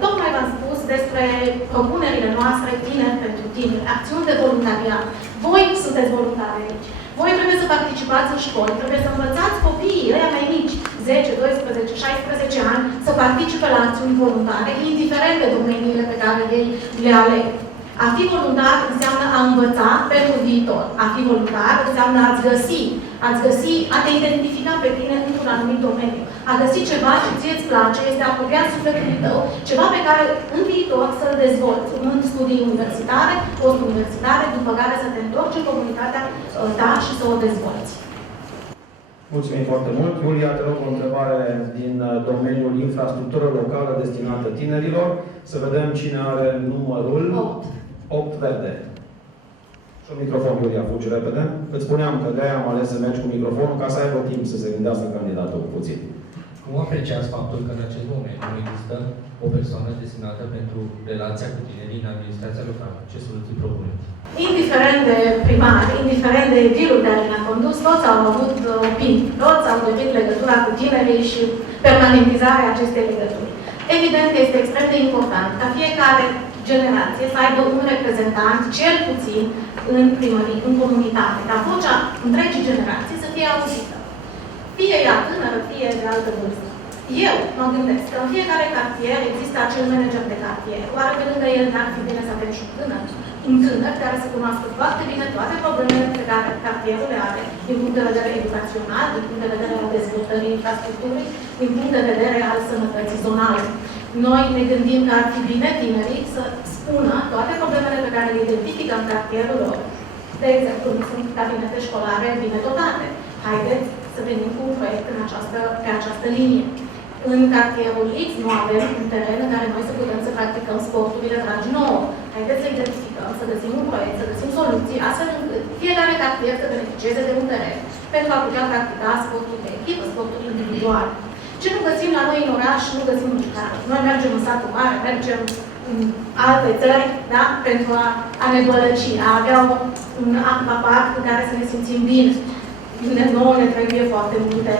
Tocmai v-am spus despre propunerile noastre tineri pentru tineri, acțiuni de voluntariat. Voi sunteți voluntari aici. Voi trebuie să participați în școli, trebuie să învățați copiii ăia mai mici, 10, 12, 16 ani, să participe la acțiuni voluntare, indiferent de domeniile pe care ei le aleg. A fi voluntar înseamnă a învăța pentru viitor. A fi voluntar înseamnă a-ți găsi, a te identifica pe tine într-un anumit domeniu. A găsi ceva ce ție îți place, este apropiat sufletului tău, ceva pe care în viitor să-l dezvolți, urmând studii universitare, post-universitare, după care să te întorci în comunitatea ta și să o dezvolți. Mulțumim foarte mult. Iulia, te rog o întrebare din domeniul infrastructură locală destinată tinerilor. Să vedem cine are numărul 8 verde. Și un microfon, Iulia, fugi repede. Îți spuneam că de-aia am ales să mergi cu microfonul ca să aibă timp să se gândească candidatul puțin. Cum apreciați faptul că în acest moment nu există o persoană destinată pentru relația cu tinerii în administrația locală? Ce soluții propuneți? Indiferent de primar, indiferent de edilul care ne-a condus, toți au avut opinii, toți au dorit legătura cu tinerii și permanentizarea acestei legături. Evident, este extrem de important ca fiecare generație să aibă un reprezentant, cel puțin, în primărie, în comunitate, ca vocea întregii generații să fie auzită. Fie ea tânără, fie de altă vârstă. Eu mă gândesc că în fiecare cartier există acel manager de cartier. Oare pe lângă el n-ar fi bine să avem și un tânăr care să cunoască foarte bine toate problemele pe care cartierul le are, din punct de vedere educațional, din punct de vedere al dezvoltării infrastructurii, din punct de vedere al sănătății zonale. Noi ne gândim că ar fi bine tinerii să spună toate problemele pe care le identifică în cartierul lor. De exemplu, nu sunt cabinete școlare bine dotate. Haideți să venim cu un proiect pe această linie. În cartierul X nu avem un teren în care noi să putem să practicăm sporturile dragi nouă. Haideți să identificăm, să găsim un proiect, să găsim soluții, astfel încât fiecare cartier să beneficieze de un teren pentru a putea practica sporturi de echipă, sporturi individuale. Ce nu găsim la noi în oraș, nu găsim în țară. Noi mergem în satul mare, mergem în alte țări, da? Pentru a ne bălăci, a avea un aquapark în care să ne simțim bine. Nouă ne trebuie foarte multe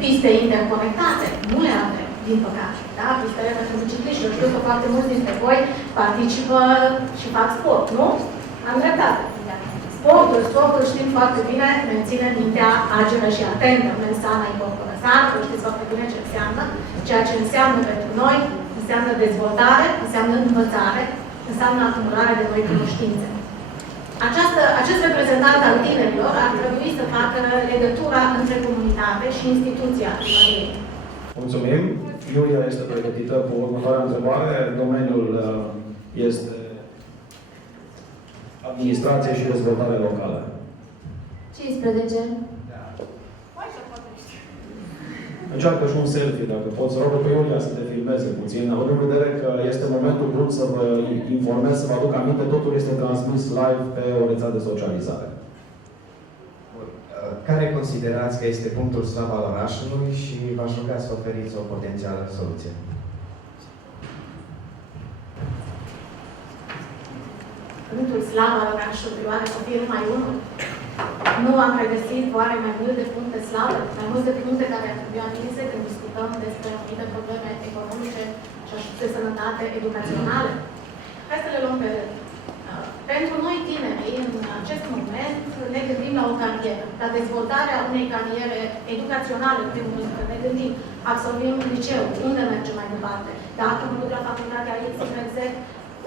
piste interconectate. Nu le avem, din păcate. Da? Pistele pentru bicicliști. Eu știu că foarte mulți dintre voi participă și fac sport, nu? Am dreptate. Sportul știm foarte bine, menține mintea ageră și atentă, mens sana in corpore sano, știți foarte bine ce înseamnă. Ceea ce înseamnă pentru noi, înseamnă dezvoltare, înseamnă învățare, înseamnă acumulare de noi cunoștințe. Acest reprezentant al tinerilor ar trebui să facă legătura între comunitate și instituția primăriei. Mulțumim. Iulia este pregătită cu următoarea întrebare. Domeniul este administrație și dezvoltare locală. 15. Încearcă și un selfie, dacă poți. Rog pe Iulia să te filmeze puțin. Având în vedere că este momentul bun să vă informez, să vă aduc aminte, totul este transmis live pe o rețea de socializare. Care considerați că este punctul slab al orașului și v-aș ruga să oferiți o potențială soluție? Punctul slab al orașului, oare să fie numai unul? Nu am regăsit oare mai multe puncte slabe, mai multe puncte care ar trebui atinse când discutăm despre anumite probleme economice și de sănătate educaționale? Hai să le luăm pe rând. Pentru noi tinerii, în acest moment, ne gândim la o carieră, la dezvoltarea unei cariere educaționale, în primul rând, că ne gândim, absolvim liceu, unde mergem mai departe? Dacă mă duc la facultatea X,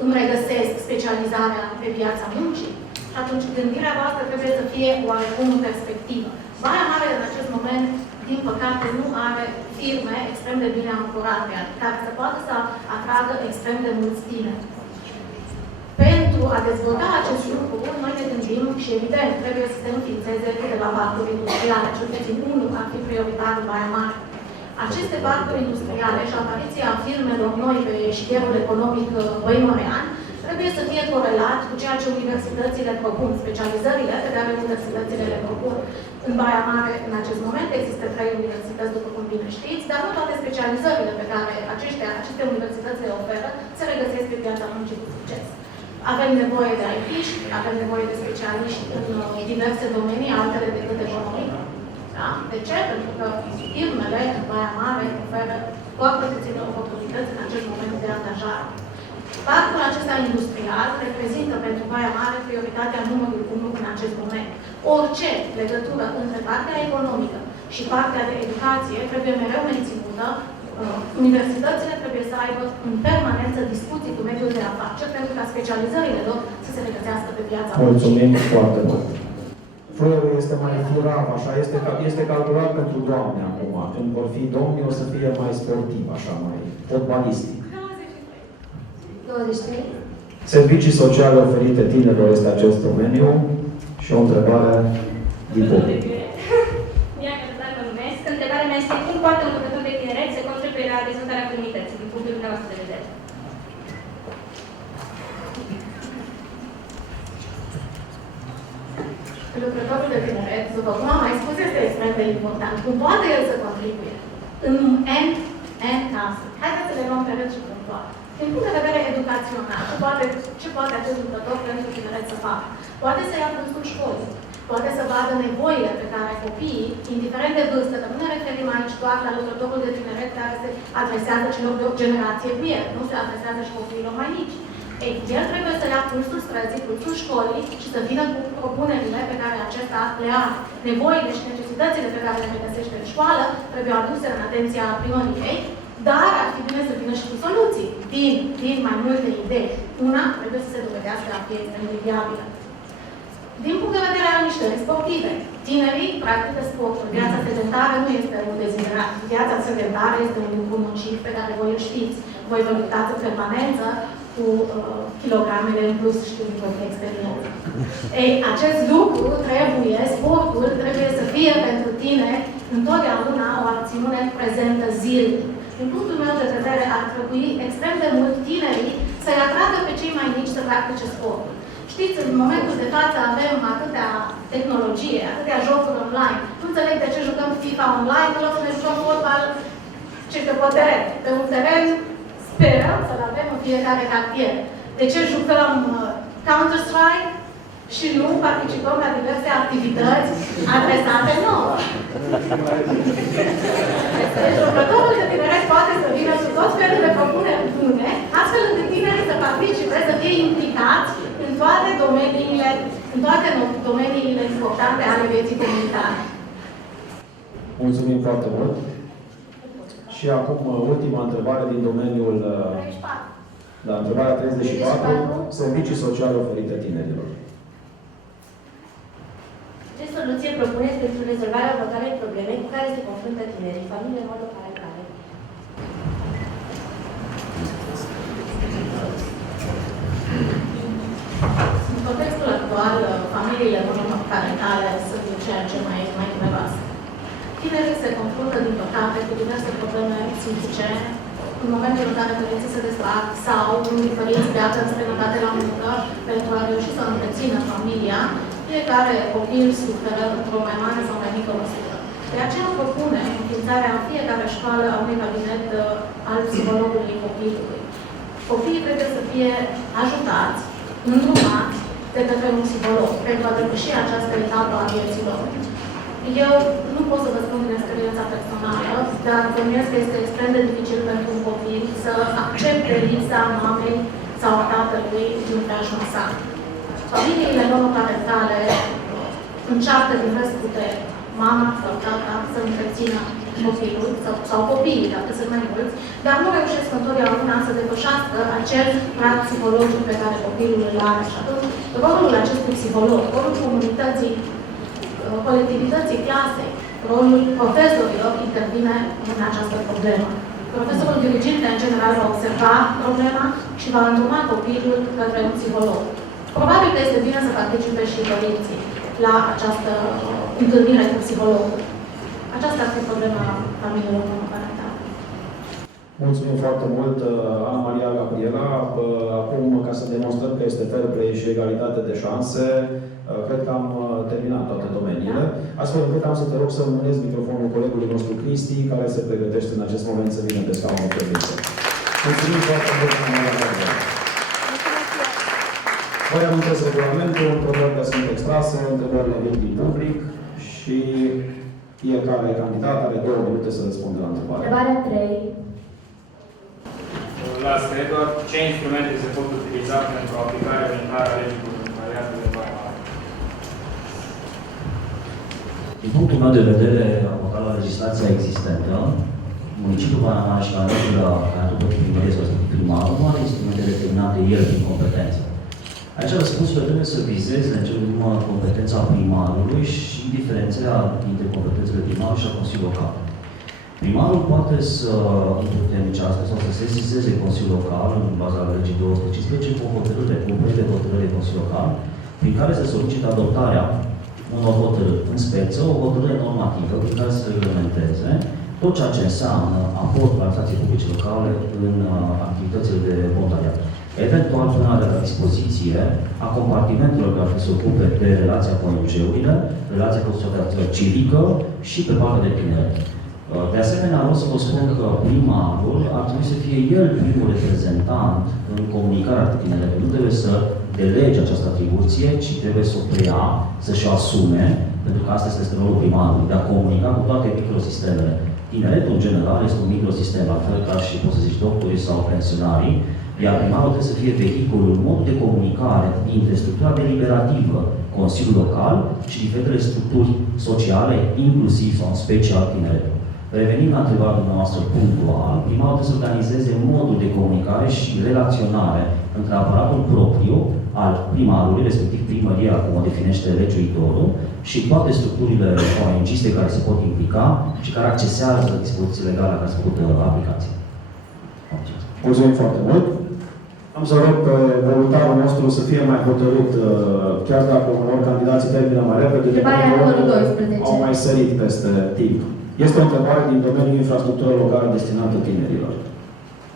îmi regăsesc specializarea pe piața muncii. Și atunci gândirea voastră trebuie să fie oarecum în perspectivă. Baia Mare, în acest moment, din păcate, nu are firme extrem de bine ancorate, care să poată să atragă extrem de mulți tineri. Pentru a dezvolta acest lucru, noi ne gândim și, evident, trebuie să se înființeze câteva parcuri industriale, cel puțin unul ar fi prioritar în Baia Mare. Aceste parcuri industriale și apariția firmelor noi pe șchierul economic băimărean trebuie să fie corelat cu ceea ce universitățile propun, specializările pe care universitățile le propun. În Baia Mare, în acest moment, există 3 universități, după cum bine știți, dar nu toate specializările pe care aceste universități le oferă se regăsesc pe piața muncii cu succes. Avem nevoie de IT-ști, avem nevoie de specialiști în diverse domenii, altele decât economică. Da? De ce? Pentru că firmele în Baia Mare oferă foarte puține oportunități în acest moment de angajare. Parcul acesta industrial reprezintă pentru Baia Mare prioritatea numărul 1 în acest moment. Orice legătură între partea economică și partea de educație trebuie mereu menținută. Universitățile trebuie să aibă în permanență discuții cu mediul de afaceri pentru ca specializările lor să se regăsească pe piața. Mulțumim foarte mult. Fluierul este mai firav, așa, este calculat pentru doamne acum. Când vor fi domni, o să fie mai sportiv, așa, mai fotbalistic. 23. Servicii sociale oferite tinerilor este acest domeniu și o întrebare din public. Întrebarea mea este cum poate un lucrător de tineret să contribuie la dezvoltarea comunității, din punctul dumneavoastră de vedere? Lucrătorul de tineret, după cum am mai spus, este extrem de important. Cum poate el să contribuie? În N cazuri. Haideți să le luăm pe rând și punctual. Din punct de vedere educațional, ce poate acest lucrător pentru tineret să facă? Poate să ia cursul școlii. Poate să vadă nevoile pe care copiii, indiferent de vârstă, că nu ne referim aici doar la lucrătorul de tineret care se adresează celor de o generație cu el, nu se adresează și copiilor mai mici. Ei, el trebuie să ia cursul străzii, cursul școlii și să vină cu propunerile pe care acesta le are. Nevoile și necesitățile pe care le regăsește în școală trebuie aduse în atenția primăriei, dar ar fi bine să vină și cu soluții din mai multe idei. Una trebuie să se dovedească a fi extrem de viabilă. Din punct de vedere al mișcării sportive, tinerii practică sportul. Viața sedentară nu este un deziderat. Viața sedentară este un lucru nociv pe care voi îl știți. voi vă luptați în permanență cu kilogramele în plus și cu experiență. Ei, acest lucru trebuie, sportul trebuie să fie pentru tine întotdeauna o acțiune prezentă zilnic. Din punctul meu de vedere, ar trebui extrem de mult tinerii să-i atragă pe cei mai mici să practice sportul. Știți, în momentul de față avem atâtea tehnologie, atâtea jocuri online. Nu înțeleg de ce jucăm FIFA online, în loc să ne jucăm fotbal ce pe teren. Pe un teren sperăm să-l avem în fiecare cartier. De ce jucăm Counter-Strike și nu participăm la diverse activități adresate nouă? Deci, jucătorul de tineret poate să vină cu tot felul de propuneri bune, astfel încât tinerii să participe, să fie implicați în toate domeniile importante ale vieții comunitare. Mulțumim foarte mult. Și acum ultima întrebare din domeniul... Da, întrebarea 34. Servicii sociale oferite tinerilor. Ce soluție propuneți pentru rezolvarea următoarei probleme cu care se confruntă tinerii, familiile în mod oarecare? În contextul actual, familiile monoparentale sunt ceea ce mai numeroase. Tinerii se confruntă, din păcate, cu diverse probleme psihice în momentul în care părinții se desfac sau unii părinți pleacă în străinătate la muncă pentru a reuși să întrețină familia. Fiecare copil suferă într-o mai mare sau mai mică măsură. De aceea propune înființarea în fiecare școală a unui cabinet al psihologului copilului. Copiii trebuie să fie ajutați, îndrumați de către un psiholog pentru a depăși această etapă a vieții lor. Eu nu pot să vă spun din experiența personală, dar bănuiesc că este extrem de dificil pentru un copil să accepte lipsa mamei sau a tatălui din preajma sa. Familiile monoparentale încearcă din răsputeri, mama sau tata să întrețină copilul sau copiii, dacă sunt mai mulți, dar nu reușesc întotdeauna să depășească acel prag psihologic pe care copilul îl are. Și atunci, rolul acestui psiholog, rolul comunității, colectivității clasei, rolul profesorilor intervine în această problemă. Profesorul diriginte, în general, va observa problema și va îndruma copilul către un psiholog. Probabil că este bine să participe și părinții la această întâlnire cu psihologul. Aceasta ar fi problema familiilor monoparentale. Mulțumim foarte mult, Ana Maria Gabriela. Acum, ca să demonstrăm că este fair play și egalitate de șanse, cred că am terminat toate domeniile. Astfel încât am să te rog să mânezi microfonul colegului nostru Cristi, care se pregătește în acest moment să vină pe scaunul președinte. Mulțumim foarte mult, Ana Maria Gabriela. Vă reamintesc regulamentul, întrebările sunt extrase, întrebările vin din public și fiecare candidat are 2 minute să răspundă la întrebare. Întrebarea 3. La Edward, ce instrumente se pot utiliza pentru aplicarea unitară a legii voluntariate de Baia Mare? Din punctul meu de vedere, avocat la legislația existentă, municipiul Baia Mare și candidatul de primărie sau primarul nu are instrumente determinate el prin competență. Aici răspunsul trebuie să vizeze în cel din urmă competența primarului și diferenția dintre competențele primarului și a Consiliului Local. Primarul poate să împuternicească sau să sesizeze Consiliul Local în baza legii 215 cu o hotărâre, cu un proiect de hotărâre de Consiliul Local, prin care se solicită adoptarea unor hotărâri, în speță, o hotărâre normativă prin care să reglementeze tot ceea ce înseamnă aportul administrației publice locale în activitățile de voluntariat. Eventual, punerea la dispoziție a compartimentelor care se ocupe de relația cu ONG-urile, relația cu societatea civică și pe partea de tineret. De asemenea, vreau să vă spun că primarul ar trebui să fie el primul reprezentant în comunicarea cu tineretului. Nu trebuie să delege această atribuție, ci trebuie să o preia, să-și o asume, pentru că asta este rolul primarului, de a comunica cu toate microsistemele. Tineretul, în general, este un microsistem, la fel ca și, poți să zici, doctorii sau pensionarii, iar primarul trebuie să fie vehiculul, mod de comunicare dintre structura deliberativă, Consiliul Local și diferitele structuri sociale, inclusiv sau în special tineretul. Revenind la întrebarea dumneavoastră punctual, primarul trebuie să organizeze modul de comunicare și relaționare între aparatul propriu al primarului, respectiv primăria, cum o definește legiuitorul, și toate structurile ONG-iste care se pot implica și care accesează dispoziții legale care se pot aplicații. Mulțumim foarte mult. Am să rog pe voluntarul nostru să fie mai hotărât, chiar dacă unor candidații termină mai repede, Întrebarea numărul 12. au mai sărit peste timp. Este o întrebare din domeniul infrastructură locală destinată tinerilor.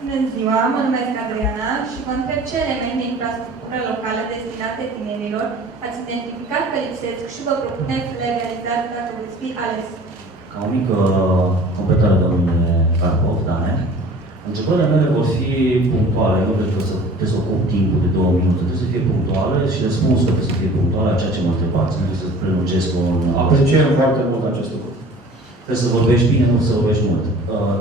Bună ziua, mă numesc Adriana și vă întreb ce elemente de infrastructură locală destinate tinerilor ați identificat că lipsesc și vă propuneți să le realizați dacă veți fi ales. Ca o mică completare, domnule Carpov, Dane, întrebările mele vor fi punctuale. Nu cred că trebuie să ocup timpul de 2 minute. Trebuie să fie punctuale și răspunsul trebuie să fie punctuale la ceea ce mă întrebați. Nu trebuie să prelungesc un... Apreciem foarte mult acest lucru. Trebuie să vorbești bine, nu să vorbești mult.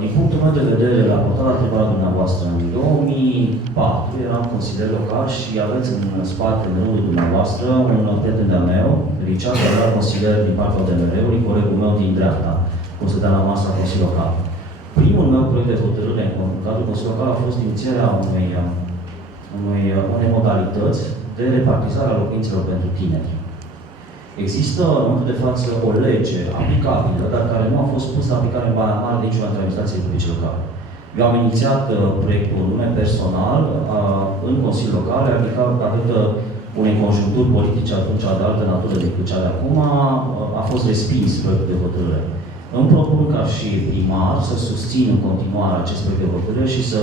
Din punctul meu de vedere, la portala întrebarea dumneavoastră, în 2004 eram consilier local și aveți în spate, în rândul dumneavoastră, un prieten de-al meu, Richard, care era consilier din partea ODMR-ului, colegul meu din dreapta, cum se dea la masa Consiliului Local. Primul meu proiect de hotărâre în cadrul Consiliului Local a fost inițierea unei modalități de repartizare a locuințelor pentru tineri. Există, în momentul de față, o lege aplicabilă, dar care nu a fost pusă în aplicare în Baia Mare de niciuna dintre administrațiile publice locale. Eu am inițiat proiectul nume personal în Consiliul Local, datorită unei conjuncturi politice atunci de altă natură decât cea de acum, a fost respins proiectul de hotărâre. Îmi propun ca și primar să susțin în continuare acest proiect de hotărâre și să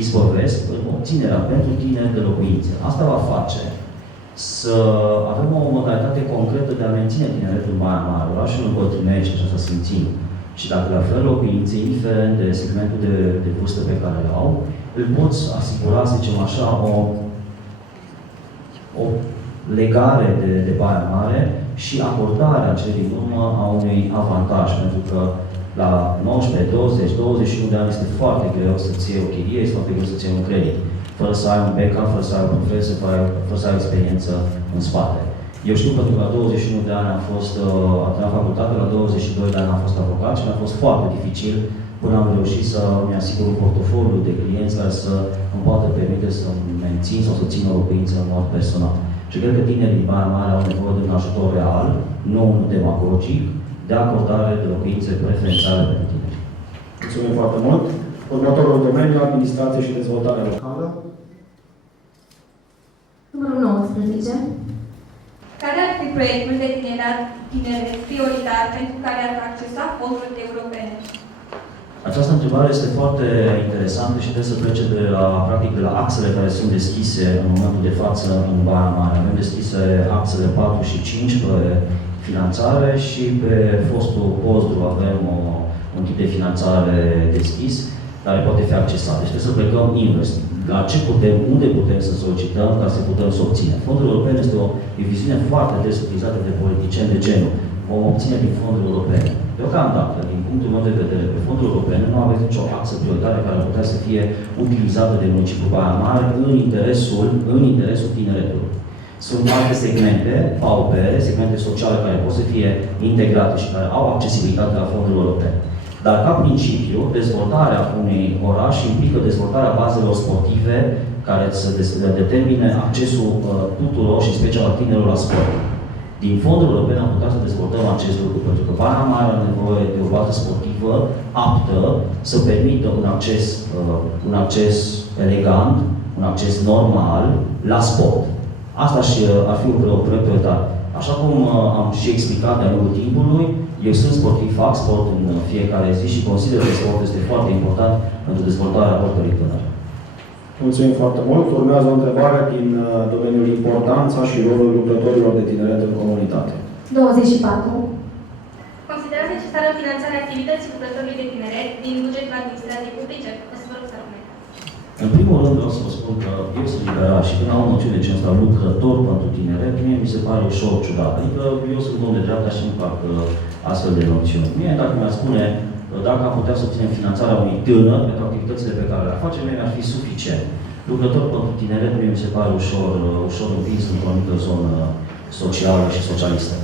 izbăvesc în obținerea pentru tineri de locuințe. Asta va face să avem o modalitate concretă de a menține tineretul în Baia Mare. Orașul îmbătrânește, așa să simțim. Și dacă le oferă locuințe, indiferent de segmentul de vârstă pe care le au, îl poți asigura, să zicem așa, o legare de Baia Mare și acordarea celei din urmă a unui avantaj. Pentru că la 19, 20, 21 de ani este foarte greu să-ți iei o chirie, este foarte greu să-ți iei un credit. Fără să ai un backup, fără să ai un profesor, fără să ai o experiență în spate. Eu știu pentru că la 21 de ani am fost la facultate, la 22 de ani am fost avocat și mi-a fost foarte dificil până am reușit să mi-asigur un portofoliu de clienți care să îmi poată permite să mențin sau să țin o locuință în mod personal. Și cred că tinerii din Baia Mare au nevoie de un ajutor real, nu un demagogic, de acordare de locuințe preferențiale pentru tineri. Mulțumim foarte mult. Următorul domeniu, administrație și dezvoltare locală. Numărul 19. Care ar fi proiectul de tineret prioritar pentru care ați accesat fondurile europene? Această întrebare este foarte interesantă și trebuie să plece practic de la axele care sunt deschise în momentul de față în Baia Mare. Avem deschise axele 4 și 5 pe finanțare și pe fostul Pozdru avem un tip de finanțare deschis care poate fi accesat. Deci trebuie să plecăm invers. La ce putem, unde putem să solicităm ca să putem să obținem. Fondul european este o viziune foarte des utilizată de politicieni de genul. Vom obține din fonduri europene. Deocamdată, din punctul meu de vedere, pe fonduri europene nu aveți nicio axă prioritară care ar putea să fie utilizată de municipiul Baia Mare în interesul tineretului. Sunt alte segmente, paupere, segmente sociale care pot să fie integrate și care au accesibilitate la fonduri europene. Dar, ca principiu, dezvoltarea unui oraș implică dezvoltarea bazelor sportive care să determine accesul tuturor și special a tinerilor la sport. Din fondul european am putea să dezvoltăm acest lucru, pentru că Baia Mare are nevoie de o bază sportivă aptă să permită un acces elegant, un acces normal la sport. Asta ar fi un proiect prioritar. Așa cum am și explicat de-a lungul timpului, eu sunt sportiv, fac sport în fiecare zi și consider că sportul este foarte important pentru dezvoltarea oricărui tânăr. Mulțumim foarte mult. Urmează o întrebare din domeniul importanța și rolul lucrătorilor de tineret în comunitate. 24. Considerați necesară finanțarea activității lucrătorilor de tineret din bugetul administrației publice? O să vă rog să rămâneți. În primul rând vreau să vă spun că eu sunt liberal și când am o noțiune de genul ăsta, lucrător pentru tineret, mie mi se pare ușor ciudat. Adică eu sunt om de dreapta și nu fac astfel de noțiuni. Mie, dacă mi-ar spune, dacă am putea să obținem finanțarea unui tânăr pentru activitățile pe care le face, mie mi-ar fi suficient. Lucrător pentru tineret, mie mi se pare ușor învins într-o anumită zonă socială și socialistă.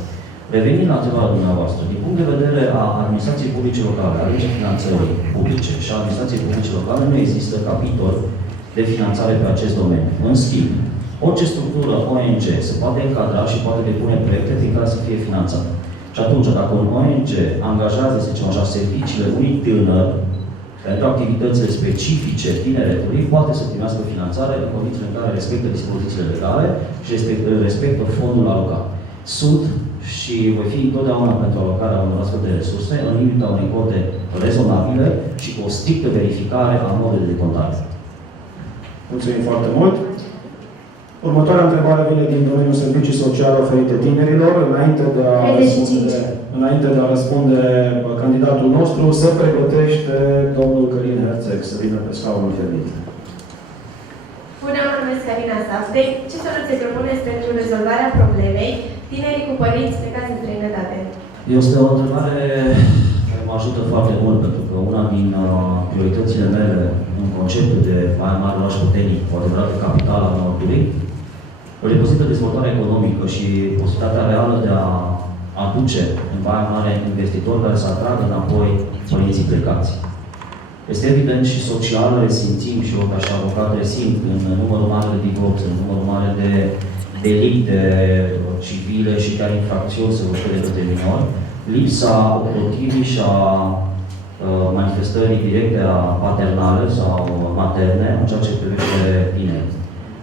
Revenind la întrebarea dumneavoastră, din punct de vedere a administrației publice locale, a legii finanțării publice și a administrației publice locale, nu există capitol de finanțare pe acest domeniu. În schimb, orice structură ONG se poate încadra și poate depune proiecte prin care să fie finanțată. Și atunci, dacă un ONG angajează, să zicem așa, serviciile unui tânăr pentru activitățile specifice tineretului poate să primească finanțare în condițiile în care respectă dispozițiile legale și respectă fondul alocat. Sunt și voi fi întotdeauna pentru alocarea unor astfel de resurse în limita unei cote rezonabile și cu o strictă verificare a modului de contare. Mulțumim foarte mult. Următoarea întrebare vine din domeniul servicii sociale oferite tinerilor. Înainte de a răspunde candidatul nostru, se pregătește domnul Călin Herțeg să vină pe scaunul fermit. Bună, mă numesc Carina Saftei. Ce soluție propuneți pentru rezolvarea problemei tinerii cu părinți plecați în străinătate? Este o întrebare care mă ajută foarte mult, pentru că una din prioritățile mele în conceptul de Baia Mare, oraș puternic, cu adevărată capitală a Nordului, reprezintă dezvoltarea economică și posibilitatea reală de a aduce în Baia Mare investitori care să atragă înapoi părinții plecați. Este evident și social, resimțim și eu ca și avocat resimt în numărul mare de divorțuri, în numărul mare de delicte civile și chiar infracțiuni săvârșite de către minori, lipsa ocrotirii și a manifestării directe a paternale sau materne în ceea ce privește tineri.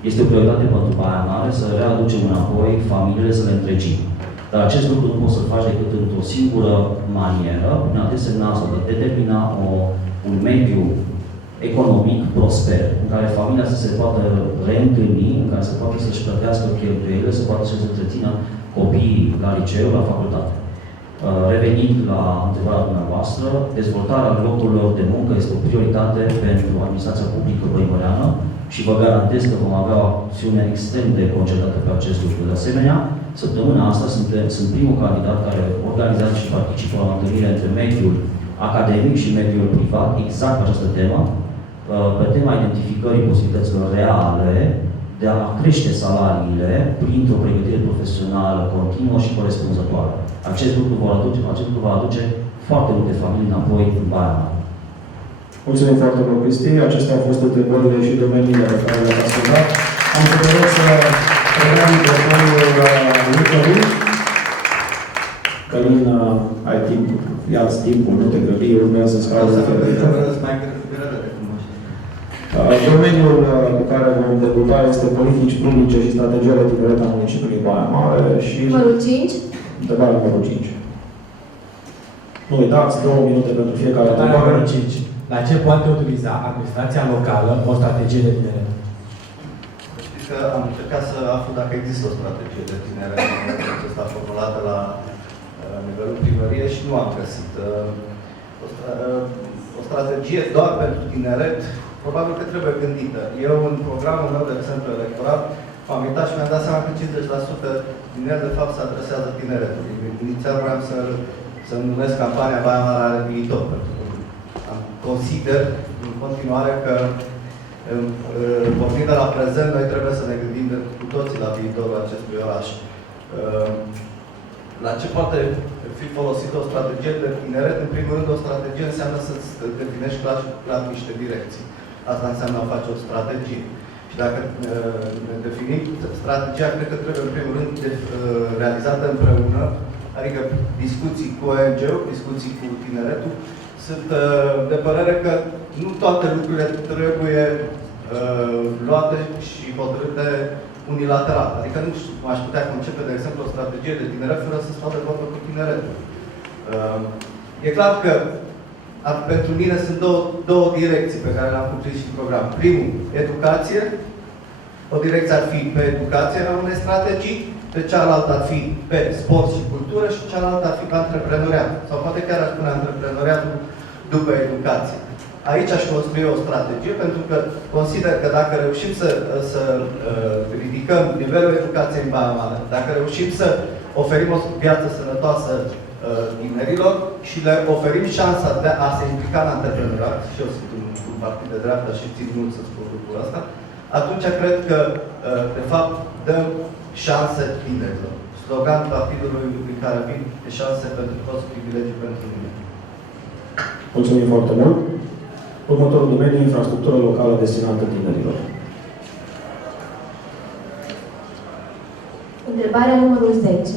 Este o prioritate pentru Baia Mare să readucem înapoi familiile, să le întregim. Dar acest lucru nu poți să faci decât într-o singură manieră, prin a desemna sau de determina un mediu economic prosper, în care familia să se poată reîntâlni, în care să poată să-și plătească cheltuielile, să poată să-și întrețină copiii la liceu, la facultate. Revenind la întrebarea dumneavoastră, dezvoltarea locurilor de muncă este o prioritate pentru administrația publică băimăreană și vă garantez că vom avea o acțiune extrem de concentrată pe acest lucru. De asemenea, săptămâna asta sunt primul candidat care organizează și participă la întâlnire între mediul academic și mediul privat, exact pe această temă, pe tema identificării posibilităților reale de a crește salariile printr-o pregătire profesională continuă și corespunzătoare. Acest lucru va aduce foarte multe familii înapoi în Baia Mare. Mulțumim foarte mult, Cristi. Acestea au fost întrebările și domeniile pe care le-ați ascultat. Am să vă rog să predăm microfonul lui Călin. Călin, ai timp, ia-ți timpul, nu te grăbi, urmează scaunul fermit. Domeniul cu care vom debuta este politici publice și strategia de tineret a municipiului Baia Mare și... Numărul 5. Întrebarea numărul 5. Nu uitați, 2 minute pentru fiecare întrebare. Numărul 5. La ce poate utiliza administrația locală o strategie de tineret? Știți că am încercat să aflu dacă există o strategie de tineret acesta formulată la nivelul primărie și nu am găsit. O strategie doar pentru tineret, probabil că trebuie gândită. Eu, în programul meu, de exemplu, electoral, m-am uitat și mi-am dat seama că 50% din el, de fapt, se adresează tineretului. Inițial vreau să numesc campania Baia Mare are viitor, pentru că consider în continuare că, vorbind de la prezent, noi trebuie să ne gândim cu toții la viitorul acestui oraș. La ce poate fi folosită o strategie de tineret? În primul rând, o strategie înseamnă să definești clar niște direcții. Asta înseamnă a face o strategie. Și dacă definim strategia, cred că trebuie, în primul rând, realizată împreună, adică discuții cu ONG-ul, discuții cu tineretul. Sunt de părere că nu toate lucrurile trebuie luate și hotărâte unilateral. Adică nu știu, aș putea concepe, de exemplu, o strategie de tineret fără să stau de vorbă cu tineretul. E clar că pentru mine sunt două direcții pe care le-am cuprins și în program. Primul, educație. O direcție ar fi pe educație la unei strategii, pe cealaltă ar fi pe sport și cultură și cealaltă ar fi pe antreprenoriat. Sau poate chiar aș spune antreprenoriatul după educație. Aici aș construi o strategie, pentru că consider că dacă reușim să ridicăm nivelul educației în Baia Mare, dacă reușim să oferim o viață sănătoasă tinerilor și le oferim șansa de a se implica în antreprenoriat, și eu sunt un partid de dreapta și țin mult să spun lucrul ăsta, atunci cred că, de fapt, dăm șanse tinerilor. Slogan partidului din care vin e șanse pentru toți, privilegii pentru mine. Mulțumim foarte mult. Următorul domeniu, infrastructură locală destinată tinerilor. Întrebarea numărul 10.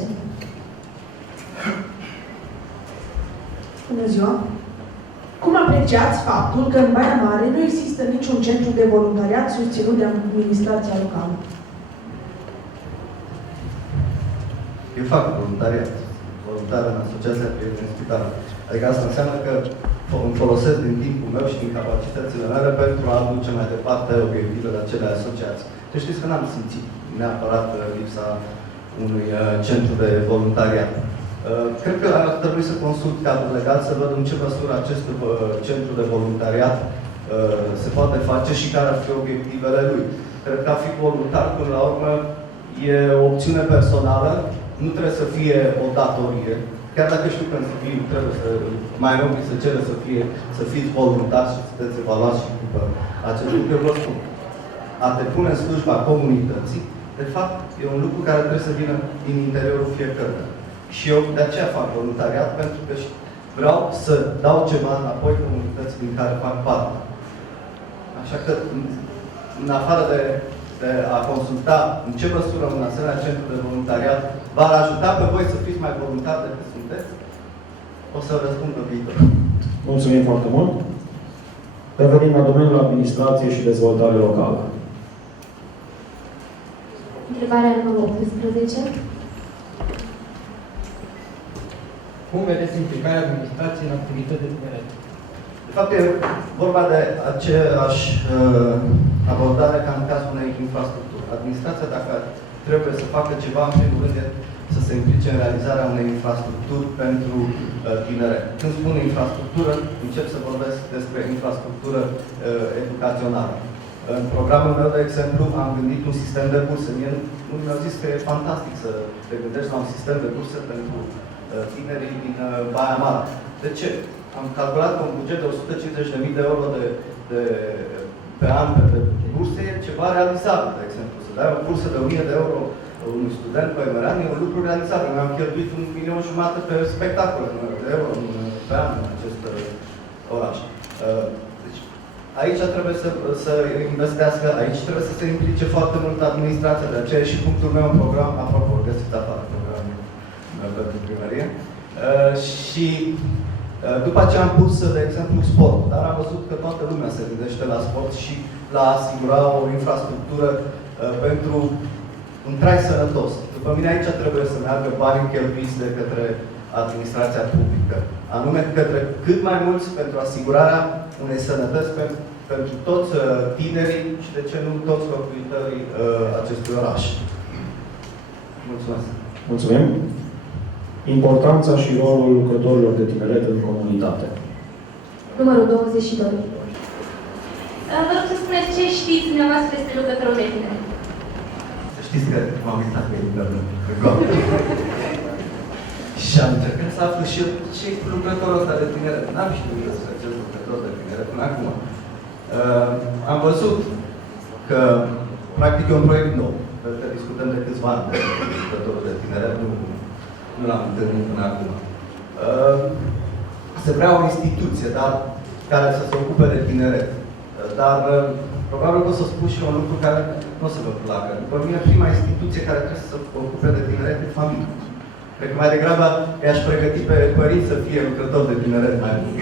Bună ziua! Cum apreciați faptul că în Baia Mare nu există niciun centru de voluntariat susținut de administrația locală? Eu fac voluntariat. Voluntar în Asociația Prietenii Spitală. Adică asta înseamnă că îmi folosesc din timpul meu și din capacitățile mele pentru a aduce mai departe obiectivele acelei asociații. Deci știți că n-am simțit neapărat lipsa unui centru de voluntariat. Cred că ar trebui să consult cadrul legal, să văd în ce măsură acest centru de voluntariat se poate face și care ar fi obiectivele lui. Cred că a fi voluntar, până la urmă, e o opțiune personală, nu trebuie să fie o datorie. Chiar dacă știu că în civil trebuie să, mai rău se cere să fiți voluntar și să sunteți evaluați și după acest lucru, eu vă spun. A te pune în slujba comunității, de fapt, e un lucru care trebuie să vină din interiorul fiecăruia. Și eu de aceea fac voluntariat, pentru că vreau să dau ceva înapoi comunității din care fac parte. Așa că, în afară de a consulta în ce măsură un asemenea centru de voluntariat v-ar ajuta pe voi să fiți mai voluntari decât sunteți, o să răspund pe viitor. Mulțumim foarte mult. Revenim la domeniul administrație și dezvoltare locală. Întrebarea numărul 18. Cum vedeți implicarea administrației în activități de tineret? De fapt, e vorba de aceeași abordare ca în cazul unei infrastructuri. Administrația, dacă trebuie să facă ceva, în primul rând, să se implice în realizarea unei infrastructuri pentru tineret. Când spun infrastructură, încep să vorbesc despre infrastructură educațională. În programul meu, de exemplu, am gândit un sistem de burse. Unii mi-au zis că e fantastic să te gândești la un sistem de burse pentru tinerii din Baia Mare. De ce? Am calculat că un buget de 150.000 de euro pe an pe burse e ceva realizabil, de exemplu. Să dai o bursă de 1.000 de euro unui student pe Emerean e un lucru realizabil. Noi am cheltuit 1.500.000 pe spectacole de euro pe an în acest oraș. Deci, aici trebuie să investească, aici trebuie să se implice foarte mult administrația, de aceea și punctul meu în program, apropo, găsiți afară programul pentru primărie. Și după aceea am pus, de exemplu, sport, dar am văzut că toată lumea se gândește la sport și la a asigura o infrastructură pentru un trai sănătos. După mine aici trebuie să meargă bani cheltuiți de către administrația publică, anume către cât mai mulți pentru asigurarea unei sănătăți pentru toți tinerii și, de ce nu, toți locuitorii acestui oraș. Mulțumesc! Mulțumim! Importanța și rolul lucrătorilor de tineret în comunitate. Numărul 22. Vă rog să spuneți ce știți dumneavoastră despre lucrătorul de tineret. Să știți că m-am uitat pe internet. Și am încercat să aflu și eu ce e lucrătorul ăsta de tineret. N-am știut despre acest lucrător de tineret până acum. Am văzut că, practic, e un proiect nou. Că discutăm de câțiva ani de lucrătorul de tineret. Nu l-am întâlnit până acum. Se vrea o instituție, dar care să se ocupe de tineret. Dar probabil că o să spun și un lucru care nu o să vă placă. După mine, prima instituție care trebuie să se ocupe de tineret e familie. Cred că mai degrabă i-aș pregăti pe părinți să fie lucrători de tineret mai mult.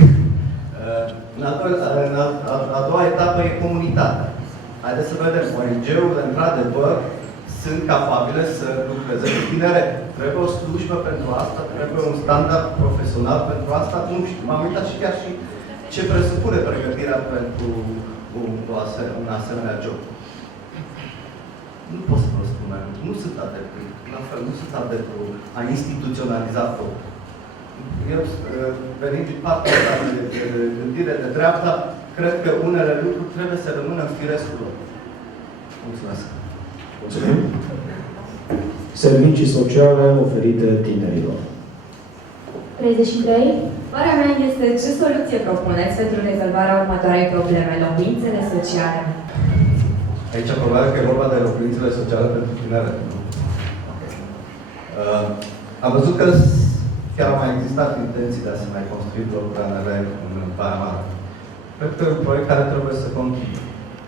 A doua etapă e comunitatea. Haideți să vedem, ONG-urile, într-adevăr, sunt capabile să lucreze cu tineret. Trebuie o slujbă pentru asta, trebuie un standard profesional pentru asta. Nu știu, m-am uitat și chiar și ce presupune pregătirea pentru un asemenea job. Nu pot să vă spun mai mult. Nu sunt adeptul. La fel, nu sunt adeptul a instituționaliza tot. Eu, venind din partea asta de gândire de dreapta, cred că unele lucruri trebuie să rămână în firescul lor. Mulțumesc. Mulțumim. Servicii sociale oferite tinerilor. 33. Întrebarea mea este ce soluție propuneți pentru rezolvarea următoarei probleme, locuințele sociale? Aici probabil că e vorba de locuințele sociale pentru tineret. Am văzut că chiar au mai existat intenții de a se mai construi blocuri ANR în Baia Mare. Cred că e un proiect care trebuie să continue.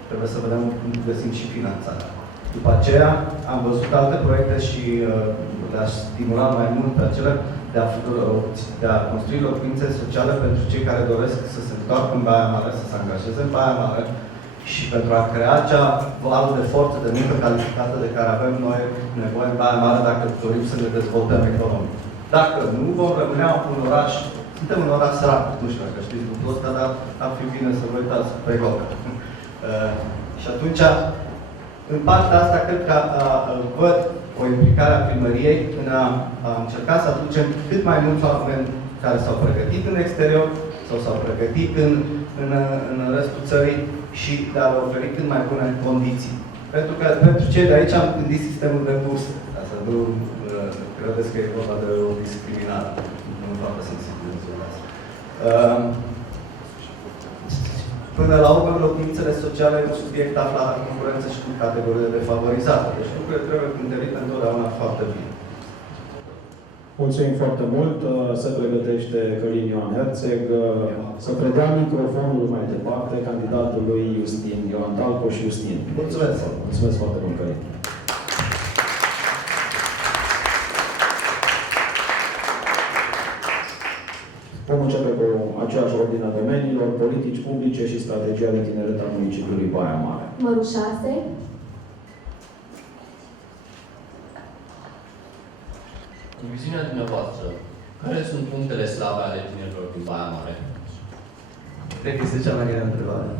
Trebuie să vedem cum găsim și finanțarea. După aceea am văzut alte proiecte și le-aș stimula mai mult pe acelea de a construi locuințe sociale pentru cei care doresc să se întoarcă în Baia Mare, să se angajeze în Baia Mare și pentru a crea acea vală de forță de muncă calificată de care avem noi nevoie în Baia Mare dacă dorim să ne dezvoltăm economic. Dacă nu vom rămâne un oraș, suntem un oraș sărac, nu știu dacă știți lucrul ăsta, dar ar fi bine să vă uitați pe hotă. Și atunci, în partea asta, cred că văd o implicare a primăriei în a încerca să aducem cât mai mulți oameni care s-au pregătit în exterior sau s-au pregătit în restul țării și de a le oferi cât mai bune condiții. Pentru că pentru cei de aici am gândit sistemul de burse, ca să nu credeți că e vorba de o discriminare. Nu toate sunt situațiile astea. Până la urmă, locuințele sociale sunt subiect aflat în concurență și cu categoriile defavorizate. Deci lucrurile trebuie cântărite întotdeauna foarte bine. Mulțumim foarte mult. Se pregătește Călin Ioan Herțeg să predea microfonul mai departe candidatului Justin Ioan Talco și Justin. Mulțumesc! Mulțumesc foarte mult, Călin. Vom începe cu aceeași ordine a domeniilor, politici publice și strategia de tineret a municipiului Baia Mare. Numărul 6. În viziunea dumneavoastră, care sunt punctele slabe ale tinerilor din Baia Mare? Cred că este cea mai grea întrebare.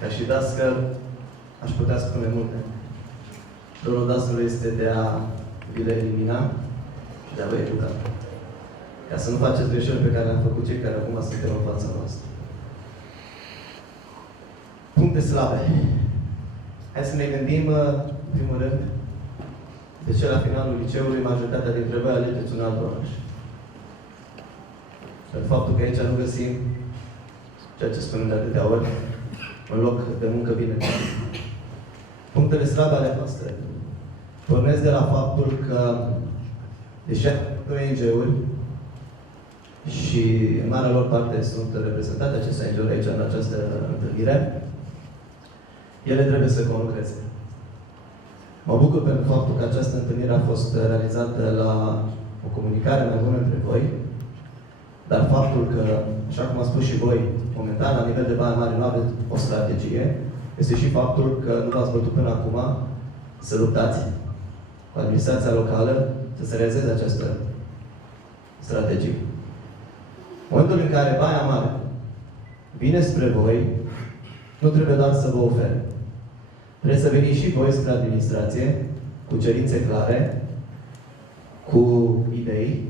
Ca și dascăl, aș putea spune multe. Rolul dascălului este de a vi le elimina și de a vă educa. Ca să nu faceți greșeli pe care le-am făcut cei care acum suntem în fața noastră. Puncte slabe. Hai să ne gândim, în primul rând, de ce la finalul liceului majoritatea dintre voi alegeți un alt oraș. Pentru faptul că aici nu găsim ceea ce spunem de atâtea ori, un loc de muncă bine. Punctele slabe ale noastre pornesc de la faptul că, deși ONG-uri și în marea lor parte sunt reprezentate aceste ONG-uri aici în această întâlnire, ele trebuie să conlucreze. Mă bucur pentru faptul că această întâlnire a fost realizată la o comunicare mai bună între voi, dar faptul că, așa cum am spus și voi, momentan, la nivel de Baia Mare nu aveți o strategie, este și faptul că nu v-ați bătut până acum să luptați cu administrația locală să se realizeze această strategie. În momentul în care Baia Mare vine spre voi, nu trebuie doar să vă ofere. Trebuie să veniți și voi spre administrație cu cerințe clare, cu idei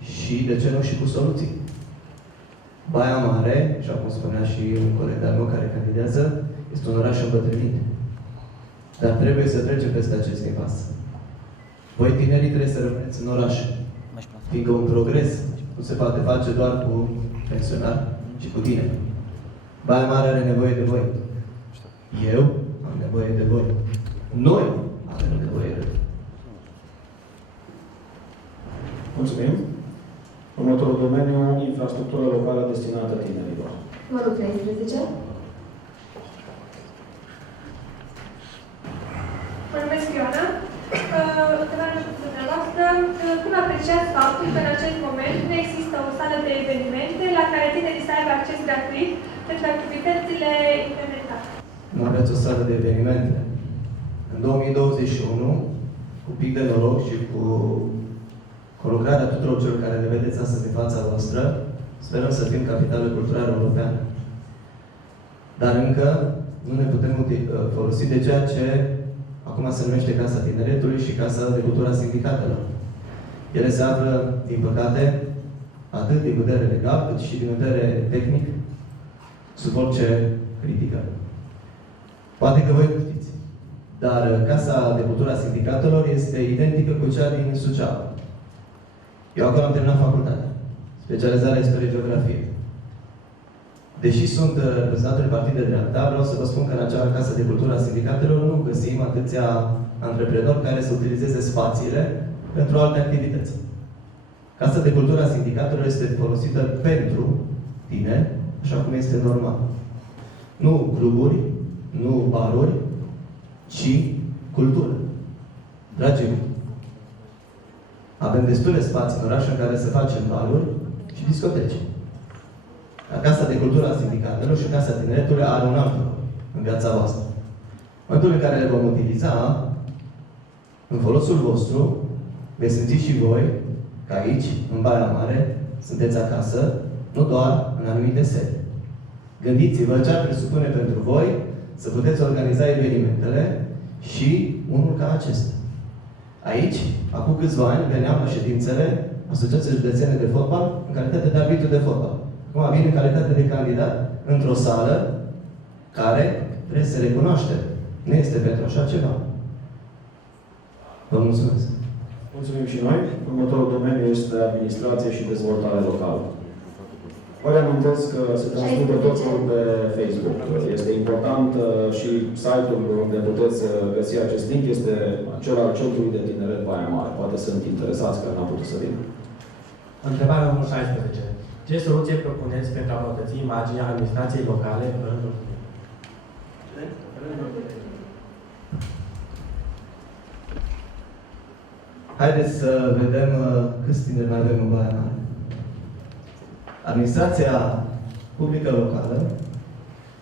și, de ce nu, și cu soluții. Baia Mare, așa cum spunea și un coleg de-al meu care candidează, este un oraș îmbătrânit. Dar trebuie să trecem peste acest impas. Voi, tinerii, trebuie să rămâneți în oraș. Fiindcă un progres nu se poate face doar cu pensionari, ci cu tine. Baia Mare are nevoie de voi. Eu am nevoie de voi. Noi avem nevoie de voi. Mulțumim. Următorul domeniu, infrastructură locală destinată tinerilor. Numărul 13. Mă numesc Ioana. Întrebarea pentru dumneavoastră, cum apreciați faptul că în acest moment nu există o sală de evenimente la care tinerii să aibă acces gratuit pentru activitățile implementate? Nu aveți o sală de evenimente. În 2021, cu pic de noroc și cu lucrarea tuturor celor care ne vedeți astăzi în fața voastră, sperăm să fim capitală culturală europeană. Dar încă nu ne putem folosi de ceea ce acum se numește Casa Tineretului și Casa de Cultura Sindicatelor. Ele se află, din păcate, atât din vedere legal, cât și din vedere tehnic, sub orice critică. Poate că voi nu știți, dar Casa de Cultura Sindicatelor este identică cu cea din Suceava. Eu acolo am terminat facultatea, specializarea istorie-geografie. Deși sunt reprezentantul partid de dreapta, vreau să vă spun că în acea Casă de Cultură a Sindicatelor nu găsim atâția antreprenori care să utilizeze spațiile pentru alte activități. Casa de Cultură a Sindicatelor este folosită pentru tine, așa cum este normal. Nu cluburi, nu baruri, ci cultură. Dragii mei, Avem destule spații în oraș în care să facem baluri și discoteci. Casa de Cultură a Sindicatelor și Casa Tineretului are un alt rol în viața voastră. În momentul în care le vom utiliza în folosul vostru, veți simți și voi că aici, în Baia Mare, sunteți acasă, nu doar în anumite sete. Gândiți-vă ce ar presupune pentru voi să puteți organiza evenimentele și unul ca acesta. Aici, acum câțiva ani, veneam la ședințele Asociației Județene de Fotbal în calitate de arbitru de fotbal. Acum vin în calitate de candidat într-o sală care, trebuie să recunoaște, nu este pentru așa ceva. Vă mulțumesc. Mulțumim și noi. Următorul domeniu este administrație și dezvoltare locală. Vă reamintesc că se transmite totul pe Facebook. Este important și site-ul unde puteți găsi acest link este cel al Centrului de Tineret Baia Mare. Poate sunt interesați care n-au putut să vină. Întrebarea numărul 16. Ce soluție propuneți pentru a îmbunătăți imaginea administrației locale în rândul Haideți să vedem câți tineri mai avem în Baia Mare. Administrația publică locală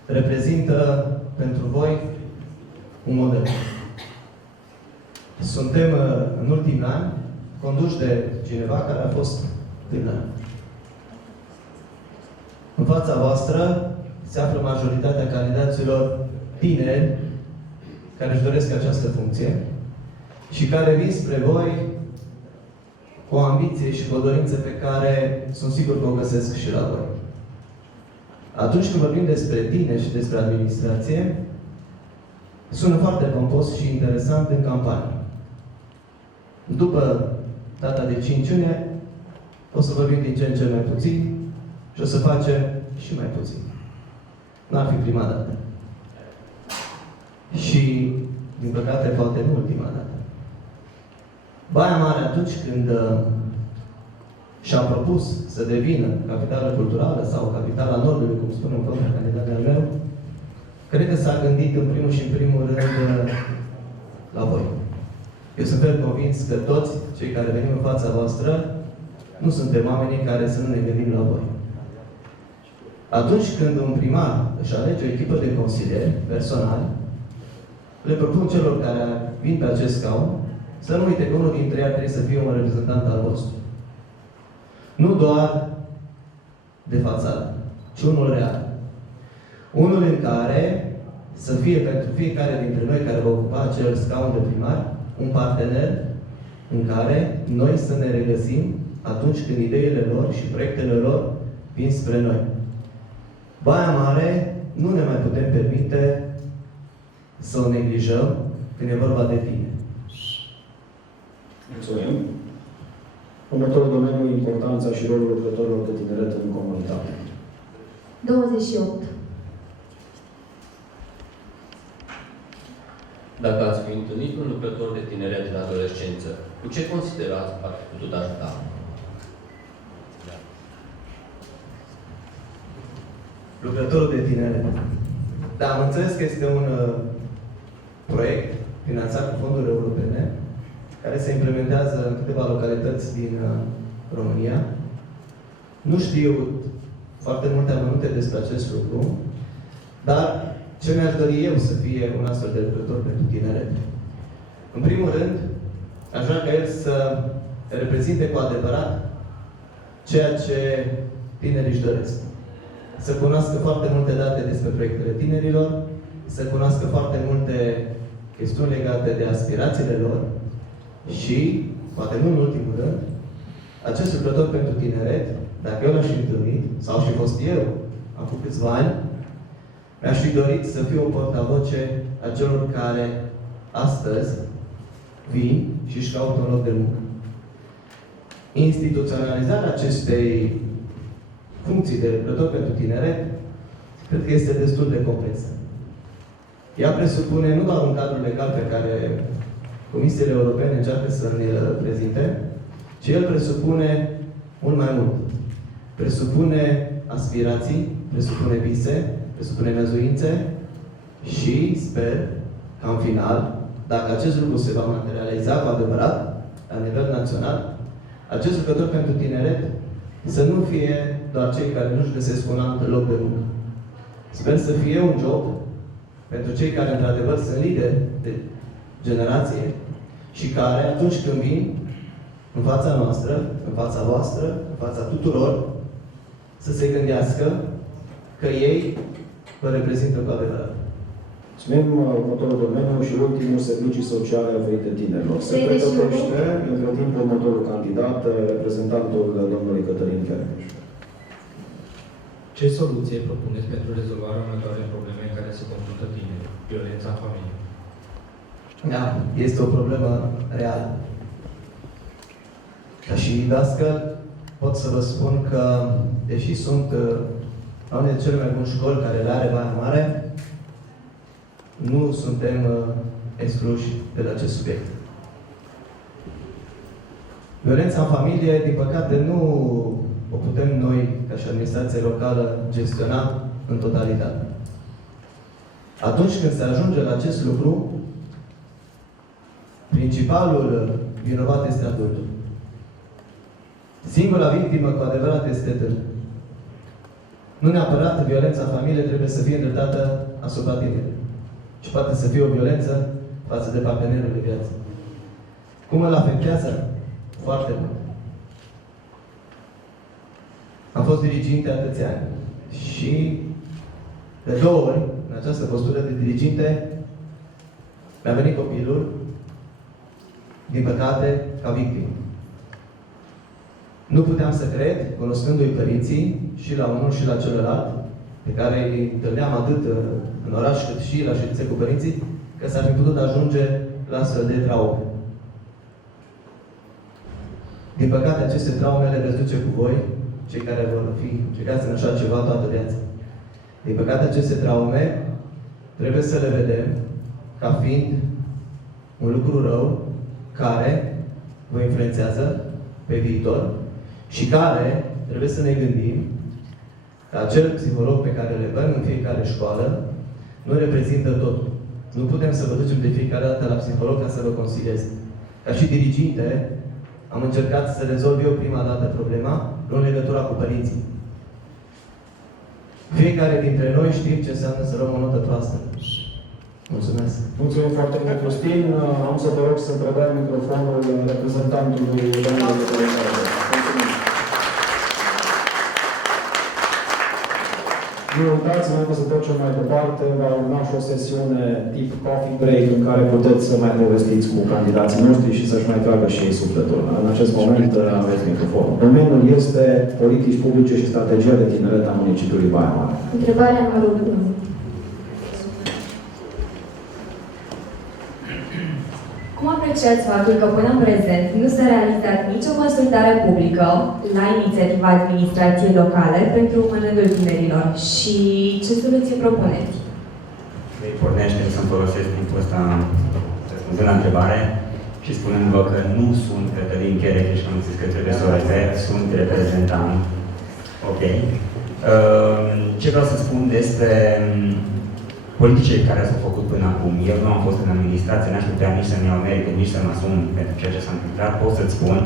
reprezintă pentru voi un model. Suntem în ultimii ani conduși de cineva care a fost tânăr. În fața voastră se află majoritatea candidaților tineri care își doresc această funcție și care vin spre voi cu o ambiție și cu o dorință pe care sunt sigur că o găsesc și la voi. Atunci când vorbim despre tineri și despre administrație, sună foarte pompos și interesant în campanie. După data de 5 iunie, o să vorbim din ce în ce mai puțin și o să facem și mai puțin. N-ar fi prima dată. Și, din păcate, poate nu ultima dată. Baia Mare, atunci când și-a propus să devină capitală culturală sau capitala Nordului, cum spune un propriu candidat al meu, cred că s-a gândit în primul și în primul rând la voi. Eu sunt ferm convins că toți cei care venim în fața voastră nu suntem oamenii care să nu ne gândim la voi. Atunci când un primar își alege o echipă de consilieri personali, le propun celor care vin pe acest scaun să nu uite că unul dintre ei trebuie să fie un reprezentant al vostru. Nu doar de fațadă, ci unul real. Unul în care să fie pentru fiecare dintre noi care va ocupa acel scaun de primar, un partener în care noi să ne regăsim atunci când ideile lor și proiectele lor vin spre noi. Baia Mare nu ne mai putem permite să o neglijăm când e vorba de tine. Mulțumim. Următorul domeniu, importanța și rolul lucrătorilor de tineret în comunitate. 28. Dacă ați fi întâlnit un lucrător de tineret în adolescență, cu ce considerați ar fi putut ajuta? Lucrătorul de tineret. Da, am înțeles că este un proiect finanțat cu fonduri europene care se implementează în câteva localități din România. Nu știu foarte multe amănunte despre acest lucru, dar ce mi-aș dori eu să fie un astfel de lucrător pentru tineret? În primul rând, aș vrea ca el să reprezinte cu adevărat ceea ce tinerii își doresc. Să cunoască foarte multe date despre proiectele tinerilor, să cunoască foarte multe chestiuni legate de aspirațiile lor și, poate nu în ultimul rând, acest lucrător pentru tineret, dacă eu l-aș fi întâlnit, sau și fost eu, acum câțiva ani, mi-aș fi dorit să fiu o portavoce a celor care astăzi vin și își caută un loc de muncă. Instituționalizarea acestei funcții de lucrător pentru tineret, cred că este destul de complexă. Ea presupune nu doar un cadru legal pe care Comisiile Europene încearcă să ne-l prezinte, ci el presupune mult mai mult. Presupune aspirații, presupune vise, presupune năzuințe și sper că în final, dacă acest lucru se va materializa cu adevărat la nivel național, Acest jucător pentru tineret să nu fie doar cei care nu-și găsesc un alt loc de muncă. Sper să fie un job pentru cei care, într-adevăr, sunt lideri de generație și care, atunci când vin în fața noastră, în fața voastră, în fața tuturor, să se gândească că ei vă reprezintă cu adevărat. Mulțumim. Următorul domeniu și ultimul, servicii sociale oferite tinerilor. Se 31. pregătește, între timp, următorul candidat, reprezentantul domnului Cătălin Cheremeș. Ce soluție propuneți pentru rezolvarea următoarei probleme în care se confruntă tinerii? Violența în familie. Da, este o problemă reală. Ca și dascăl, pot să vă spun că, deși sunt la unele de cele mai bune școli care le are Baia Mare, nu suntem excluși de la acest subiect. Violența în familie, din păcate, nu o putem noi, ca și administrație locală, gestiona în totalitate. Atunci când se ajunge la acest lucru, principalul vinovat este adultul. Singura victimă cu adevărat este tânărul. Nu neapărat violența în familie trebuie să fie îndreptată asupra tinerilor, ci poate să fie o violență față de partenerul de viață. Cum îl afectează? Foarte mult. Am fost diriginte atâția ani și de 2 ori, în această postură de diriginte, mi-a venit copilul, din păcate, ca victimă. Nu puteam să cred, cunoscându-i părinții, și la unul și la celălalt, pe care îi întâlneam atât în oraș cât și la ședințe cu părinții, că s-ar fi putut ajunge la astfel de traume. Din păcate, aceste traume le veți duce cu voi, cei care vor fi implicați în așa ceva toată viața. Din păcate, aceste traume trebuie să le vedem ca fiind un lucru rău care vă influențează pe viitor și care trebuie să ne gândim că acel psiholog pe care le avem în fiecare școală nu reprezintă totul. Nu putem să vă ducem de fiecare dată la psiholog ca să vă consilieze. Ca și diriginte, am încercat să rezolv eu prima dată problema în legătura cu părinții. Fiecare dintre noi știm ce înseamnă să luăm o notă proastă. Mulțumesc. Mulțumim foarte mult, Costin. Am să vă rog să predai microfonul reprezentantului domnului Cătălin Cheremeș. Nu uitați, înainte să trecem mai departe, va urma și o sesiune tip coffee break în care puteți să mai povestiți cu candidații noștri și să-și mai tragă și ei sufletul. În acest moment aveți microfonul. Domeniul este politici publice și strategia de tineret a municipiului Baia Mare. Întrebarea numărul 1. Cum apreciați faptul că până în prezent nu s-a realizat nicio consultare publică la inițiativa administrației locale pentru mănântul tinerilor și ce soluție propuneți? Îi pornește să-mi folosesc timpul ăsta răspunzând la întrebare și spunând-vă că nu sunt Cătălin Cheremeș și că am zis că trebuie să o repet, sunt reprezentant. Ok. Ce vreau să spun despre politicile care s-au făcut până acum. Eu nu am fost în administrație, n-aș putea nici să-mi iau merită, nici să mă asum pentru ceea ce s-a întâmplat. Pot să-ți spun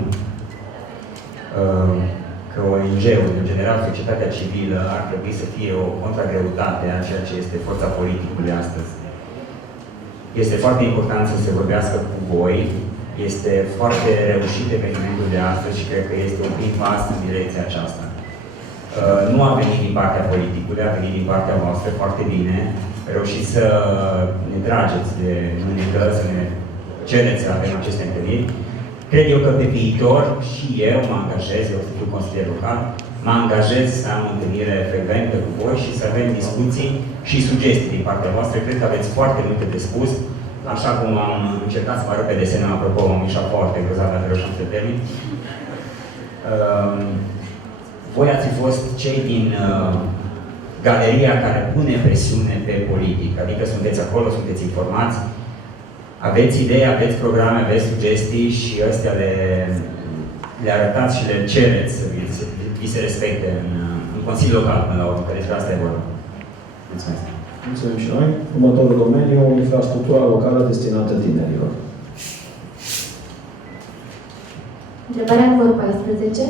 că ONG-ul, în general, societatea civilă, ar trebui să fie o contragreutate a ceea ce este forța politicului astăzi. Este foarte important să se vorbească cu voi, este foarte reușit evenimentul de astăzi și cred că este un prim pas în direcția aceasta. Nu a venit din partea politicului, a venit din partea voastră foarte bine. Reușiți să ne trageți de mânecă, să ne cereți să avem aceste întâlniri. Cred eu că pe viitor și eu mă angajez, eu să fiu consilier local, mă angajez să am o întâlnire frecventă cu voi și să avem discuții și sugestii din partea voastră. Cred că aveți foarte multe de spus. Așa cum am încercat să mă arăt pe desene, apropo, am ieșit foarte grozav, dar reușeam să termin. Voi ați fost cei din galeria care pune presiune pe politic, adică sunteți acolo, sunteți informați, aveți idei, aveți programe, aveți sugestii și astea le arătați și le cereți să vi se respecte în Consiliul Local până la urmă, că despre asta e vorba. Mulțumesc. Mulțumim și noi. Următorul domeniu, infrastructura locală destinată tinerilor. Întrebarea numărul 14.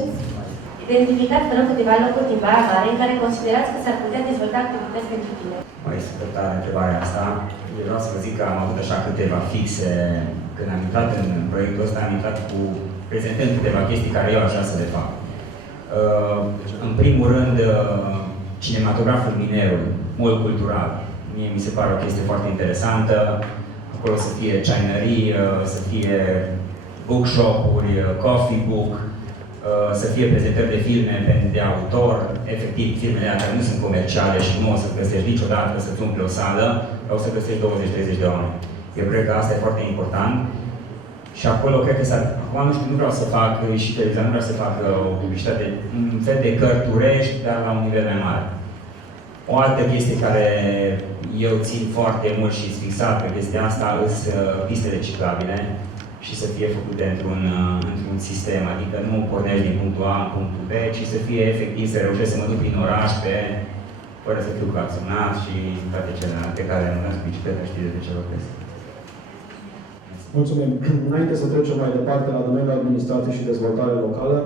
Identificați, vă rog, câteva locuri din Baia Mare în care considerați că s-ar putea dezvolta activități pentru tineri. Mai super tare întrebarea asta. Eu vreau să vă zic că am avut așa câteva fixe. Când am intrat în proiectul ăsta, am intrat cu prezentând câteva chestii care eu aș vrea să le fac. În primul rând, cinematograful Minerul, mall cultural. Mie mi se pare o chestie foarte interesantă. Acolo să fie ceainării, să fie bookshop-uri, coffee book, să fie prezentări de filme de autor, efectiv filmele care nu sunt comerciale și nu o să găsești niciodată să-ți umple o sală, o să găsești 20-30 de oameni. Eu cred că asta e foarte important. Și acolo cred că acum nu știu, nu vreau să fac și televizia, nu vreau să fac o publicitate, un fel de cărturești, dar la un nivel mai mare. O altă chestie care eu țin foarte mult și sunt fixat pe chestia asta sunt pistele ciclabile și să fie făcute într-un sistem, adică nu pornești din punctul A în punctul B, ci să fie efectiv să reușesc să mă duc prin oraș fără să fiu claxonat și toate celelalte care nu las bicicleta, știi de ce vorbesc. Mulțumim. Înainte să trecem mai departe la domeniul administrație și dezvoltare locală,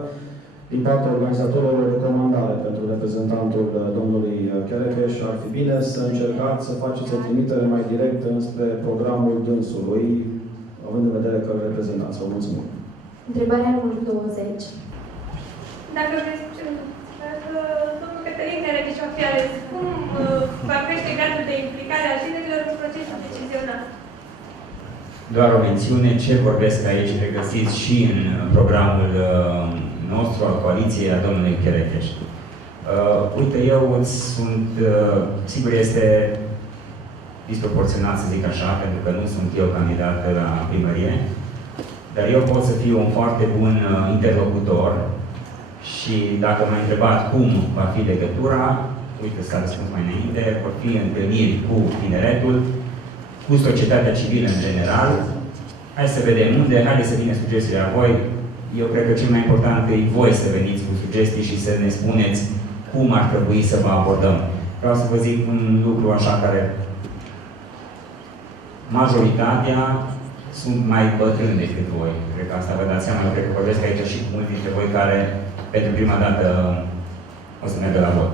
din partea organizatorilor o recomandare pentru reprezentantul domnului Cherecheș, ar fi bine să încercați să faceți o trimitere mai directă înspre programul dânsului, având în vedere că îl reprezentați. Vă mulțumim. Întrebarea numărul 20. Dacă vreți, domnul Cătălin Cherecheș va fi ales, cum va crește gradul de implicare a tinerilor în procesul decizional? Doar o mențiune, ce vorbesc aici regăsiți și în programul nostru al coaliției a domnului Cherecheș. Uite, eu sunt, sigur este disproporționat să zic așa, pentru că nu sunt eu candidat la primărie, dar eu pot să fiu un foarte bun interlocutor și dacă m-ai întrebat cum va fi legătura, uite, s-a răspuns mai înainte, vor fi întâlniri cu tineretul, cu societatea civilă în general. Hai să vedem unde, haideți să vină sugestiile la voi. Eu cred că cel mai important e voi să veniți cu sugestii și să ne spuneți cum ar trebui să vă abordăm. Vreau să vă zic un lucru așa care majoritatea sunt mai bătrâni decât voi. Cred că asta vă dați seama. Eu cred că vorbesc aici și cu mulți dintre voi care pentru prima dată o să meargă la vot.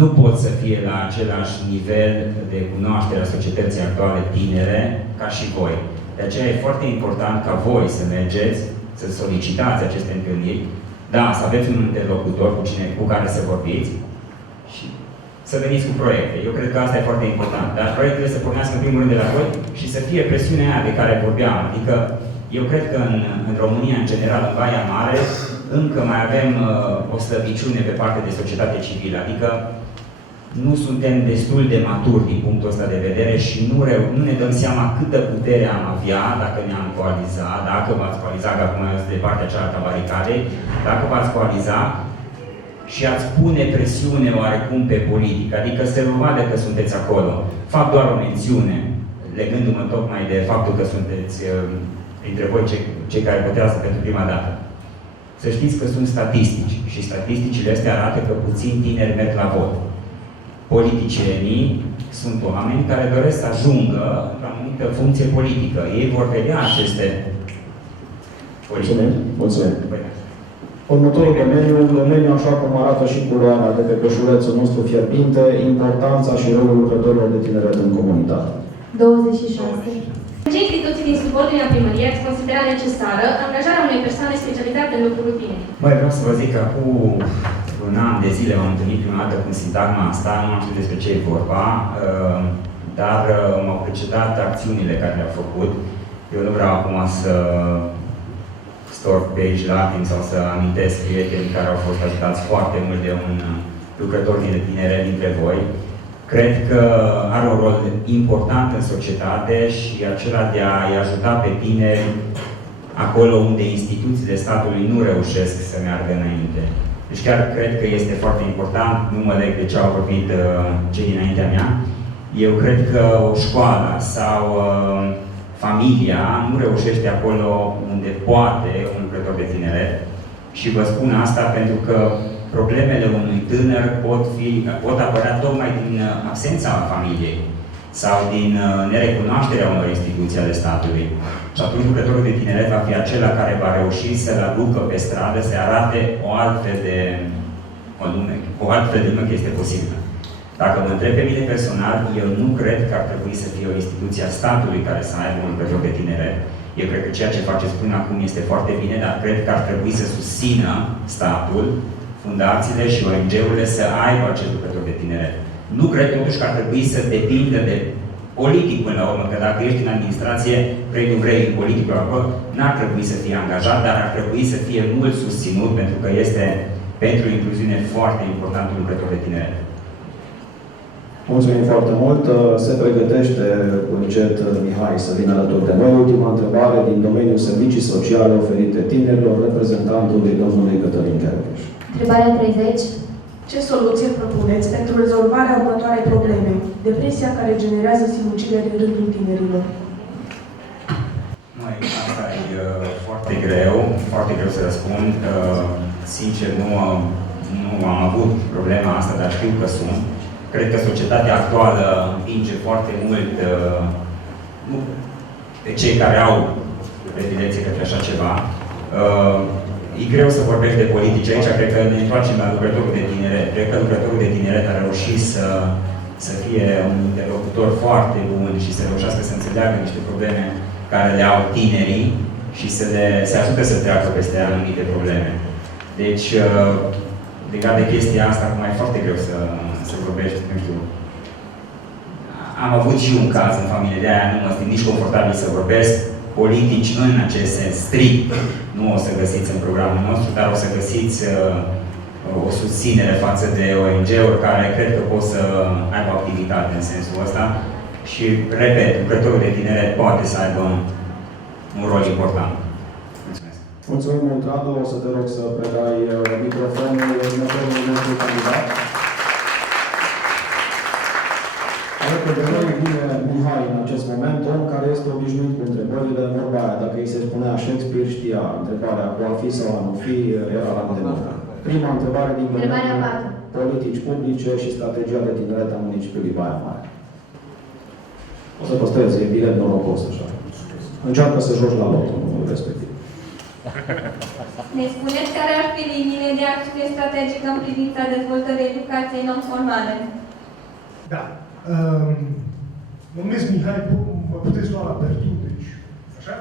Nu pot să fie la același nivel de cunoaștere a societății actuale tinere ca și voi. De aceea e foarte important ca voi să mergeți, să solicitați aceste întâlniri, da, să aveți un interlocutor cu care să vorbiți și să veniți cu proiecte. Eu cred că asta e foarte important. Dar proiectele să pornească în primul rând de la voi și să fie presiunea aia de care vorbeam. Adică eu cred că în România, în general, în Baia Mare, încă mai avem o slăbiciune pe partea de societate civilă. Adică nu suntem destul de maturi din punctul ăsta de vedere și nu ne dăm seama câtă putere am avea dacă ne-am coaliza, dacă v-ați coaliza, că acum este de partea cealaltă a baricadei, dacă v-ați coaliza și ați pune presiune oarecum pe politică, adică să vă vadă că sunteți acolo. Fac doar o mențiune, legându-mă tocmai de faptul că sunteți printre voi cei care votează pentru prima dată. Să știți că sunt statistici și statisticile astea arată că puțin tineri merg la vot. Politicienii sunt oameni care doresc să ajungă la o anumită funcție politică. Ei vor vedea aceste politici. Mulțumim. Următorul domeniu, așa cum arată și culoarea de pe peșulețul nostru fierbinte, importanța și rolul lucrătorilor de tineret în comunitate. 26. În ce instituții din subordinea primăriei ați considera necesară angajarea unei persoane specializate în lucrul tineri? Băi, vreau să vă zic că acum un an de zile m-am întâlnit prima dată cu sintagma asta, nu am știut despre ce e vorba, dar m-au precedat acțiunile care le-au făcut. Eu nu vreau acum să storc pe aici lacrimi sau să amintesc prieteni care au fost ajutați foarte mult de un lucrător din tineret dintre voi. Cred că are un rol important în societate și acela de a-i ajuta pe tineri acolo unde instituțiile statului nu reușesc să meargă înainte. Deci chiar cred că este foarte important, nu mă leg de ce au vorbit cei dinaintea mea. Eu cred că o școală sau familia nu reușește acolo unde poate un lucrător de tineret. Și vă spun asta pentru că problemele unui tânăr pot apărea tocmai din absența familiei. sau din nerecunoașterea unor instituții ale statului. Și atunci lucrătorul de tineret va fi acela care va reuși să-l aducă pe stradă, să arate o altfel de lume că este posibilă. Dacă mă întreb pe mine personal, eu nu cred că ar trebui să fie o instituție a statului care să aibă un lucrător de tineret. Eu cred că ceea ce faceți până acum este foarte bine, dar cred că ar trebui să susțină statul, fundațiile și ONG-urile să aibă acest lucrător de tineret. Nu cred totuși că ar trebui să depindă de politic până la urmă, că dacă ești în administrație, vrei nu vrei politicul acolo, n-ar trebui să fie angajat, dar ar trebui să fie mult susținut, pentru că este pentru incluziune foarte important un lucrător de tineret. Mulțumim foarte mult. Se pregătește încet Mihai să vină alături de noi. Ultima întrebare din domeniul servicii sociale oferite tinerilor, reprezentantului domnului Cătălin Chercheș. Întrebarea 30. Ce soluție propuneți pentru rezolvarea următoarei probleme? Depresia care generează sinucideri în rândul tinerilor. Asta e foarte greu să răspund. Sincer, nu am avut problema asta, dar știu că sunt. Cred că societatea actuală împinge foarte mult pe cei care au predilecție către așa ceva. E greu să vorbești de politici aici, cred că ne întoarcem la lucrătorul de tineret. Cred că lucrătorul de tineret a reușit să fie un interlocutor foarte bun și să reușească să înțeleagă niște probleme care le au tinerii și se ajută să treacă peste anumite probleme. Deci, legat de chestia asta, acum e foarte greu să vorbești, nu știu. Am avut și un caz în familie, de aia nu mă simt nici confortabil să vorbesc politici în acest sens, strict. Nu o să găsiți în programul nostru, dar o să găsiți o susținere față de ONG-uri care cred că pot să aibă activitate în sensul ăsta. Și, repet, lucrătorul de tineret poate să aibă un rol important. Mulțumesc. Mulțumim mult, Radu. O să te rog să predai microfonul următorului nostru candidat. Alături de noi vine Mihai în acest moment, om care este obișnuit cu întrebările, vorba aia, dacă îi se spunea Shakespeare, știa întrebarea cu a fi sau a nu fi, era la îndemână. Prima întrebare din domeniul politici publice și strategia de tineret a municipiului Baia Mare. O să păstrezi, e bilet norocos, așa. Încearcă să joci la loto, în respectiv. Ne spuneți care ar fi liniile de acțiune strategică în privința dezvoltării educației non-formale? Da. Mă numesc Mihai, mă puteți lua la Bertu, deci, așa?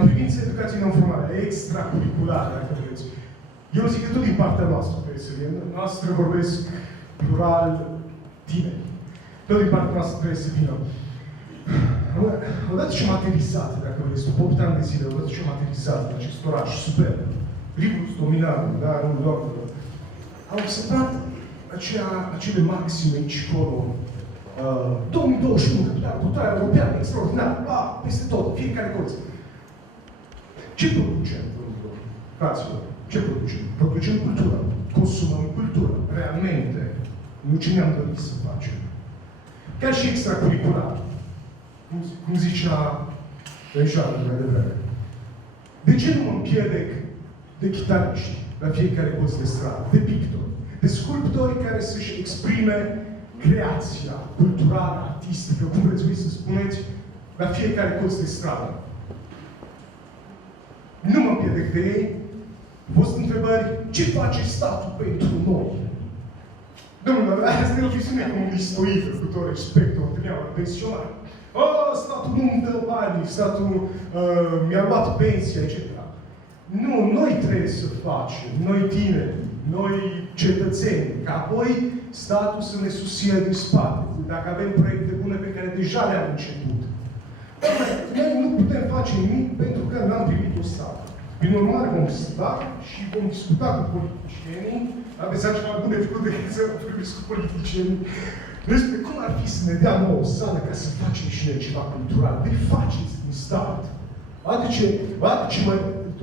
În privința educației non-formale, extracurriculare, dacă vreți. Eu zic că tot din partea noastră trebuie să vină. Noastră vorbesc plural tineri. Tot din partea noastră trebuie să vină. Odată ce am aterizat, dacă vreți, după 8 ani de zile, odată ce am aterizat în acest oraș superb, Rivus Dominarum, da, nu doamnelor, am observat acele maxime aici acolo, 2021, cultura europeană, extraordinar, peste tot, fiecare colț. Ce producem, domnilor? Fraților, ce producem? Producem cultură, consumăm cultură, realmente, nu ce ne-am dorit să facem. Chiar și extracurricular. Cum zicea Reșoară mai devreme. De ce nu mă împiedec de chitariști la fiecare colț de stradă, de pictori, de sculptori care să-și exprime creația culturală, artistică, cum vreți voi să spuneți, la fiecare colț de stradă? Nu mă împiedec de ei. Au fost întrebări, ce face statul pentru noi? Domnule, asta e o chestiune comunistoidă, cu tot respectul, o întâlneam la pensionari. Statul nu-mi dă bani, statul mi-a luat pensia, etc. Nu, noi trebuie să facem, noi tineri, noi cetățeni, ca apoi statul să ne susțină din spate, dacă avem proiecte bune pe care deja le-am început. Noi nu putem face nimic pentru că n-am primit o stat. Prin urmare, vom sta și vom discuta cu politicienii, aveți altceva bun de făcut decât să vorbiți cu politicienii, despre cum ar fi să ne dea nouă o sală ca să facem și noi ceva cultural. De faceți din stat.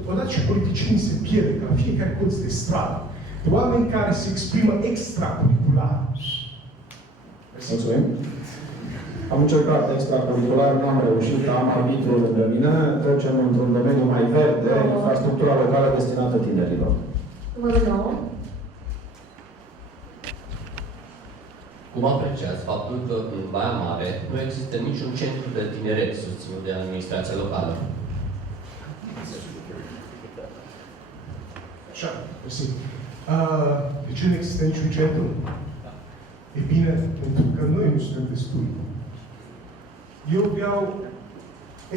Odată ce politicienii se pierde la fiecare colț de stradă, de oameni care se exprimă extracurricular. Mulțumim. Am încercat extracurricular, nu am reușit, am arbitrul lângă mine. Trecem într-un domeniu mai verde, infrastructura locală destinată tinerilor. Numărul 9. Cum apreciați faptul că în Baia Mare nu există niciun centru de tineret susținut de administrația locală? Așa, mersi. De ce nu există niciun centru? E bine, pentru că noi nu suntem destui. Eu vreau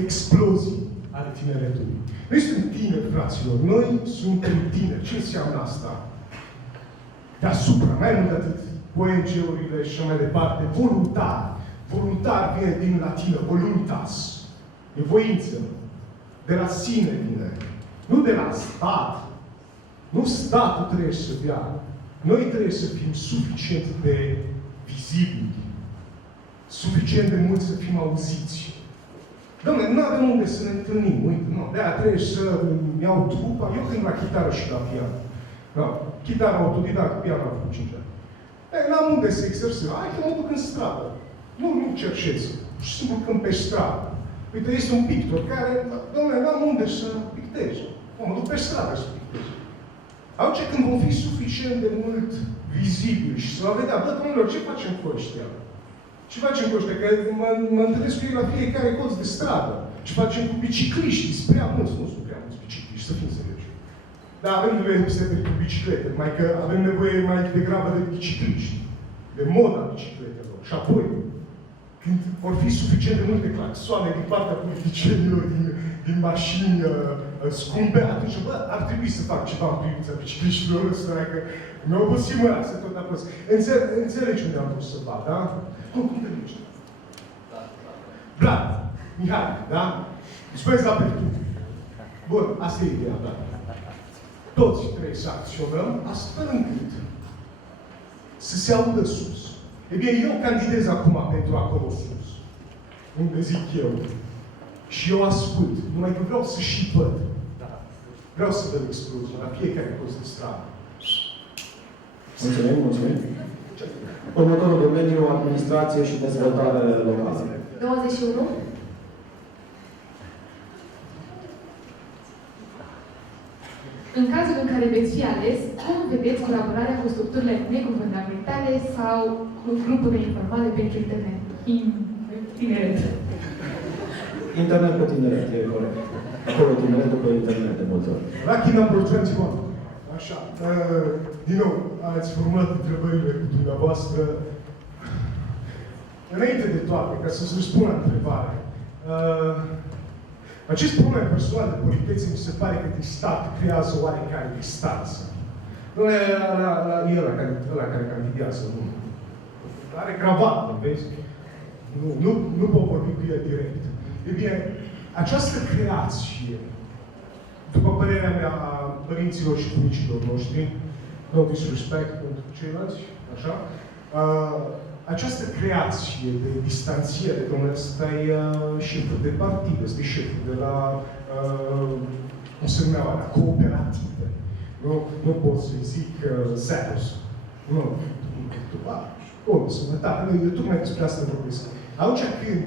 explozii ale tineretului. Noi suntem tineri, fraților. Noi suntem tineri. Ce înseamnă asta? Deasupra, mai mult de atât, ONG-urile și așa mai departe, voluntar. Voluntar vine din latină, voluntas. E voință. De la sine vine. Nu de la stat. Nu statul trebuie să dea. Noi trebuie să fim suficient de vizibili. Suficient de mult să fim auziți. Doamne, nu avem unde să ne întâlnim. Uite, nu. De-aia trebuie să iau trupa. Eu când la chitară și la pian. Da. Chitară autodidact, pian am făcut 5 ani. N-am unde să exersez. Hai că mă duc în stradă. Nu cerșez. Și simplu când pe stradă. Uite, este un pictor care, doamne, n-am unde să pictez. Mă duc pe stradă să pictez. Atunci când vom fi suficient de mult vizibili și să va vedea, bă, domnilor, ce facem cu ăștia? Ce facem cu ăștia? Că mă întâlnesc cu ei la fiecare colț de stradă. Ce facem cu bicicliștii? Sunt prea mulți, nu sunt prea mulți bicicliști, să fim serioși. Dar avem nevoie de biciclete, mai că avem nevoie mai degrabă de bicicliști, de moda bicicletelor. Și apoi, când vor fi suficient de multe claxoane din partea politicienilor din mașini scumpe, atunci, bă, ar trebui să fac ceva în privința bicicliștilor ăsta, că mi-au obosit mâna să tot apăs. Înțelegi unde am vrut să fac, da? Cum te duci? Vlad, Mihai, da? Spune-ți la pentru. Bun, asta e ideea, da. Toți trebuie să acționăm astfel încât să se audă sus. E bine, eu candidez acum pentru acolo sus, unde zic eu. Și eu ascult, numai că vreau să și văd. Vreau să văd explozii la fiecare colț de stradă. Mulțumim, mulțumim. Următorul domeniu, administrație și dezvoltare locală. 21. În cazul în care veți fi ales, cum vedeți colaborarea cu structurile neguvernamentale sau cu grupurile informale pentru internet? Tineret. Internet pe tineret, e corect. Acolo tineretul pe internet de multe ori. Lucky number 21. Așa. Din nou, ați formulat întrebările cu dumneavoastră. Înainte de toate, ca să-ți răspund la întrebare, acest problem personal de politețe mi se pare că din stat creează oarecare distanță. Nu e ăla care candidează, nu. Are cravată, vezi? Nu pot vorbi cu el direct. E bine, această creație, după părerea mea, a părinților și bunicilor noștri, no disrespect pentru ceilalți, așa, această creație de distanțiere, domnule, ăsta e șeful de partid, ăsta e șeful de la, cum se numeau alea, cooperative. Nu pot să-i zic serios. Nu. Bun, sănătate. Eu tocmai despre asta vorbesc. Atunci când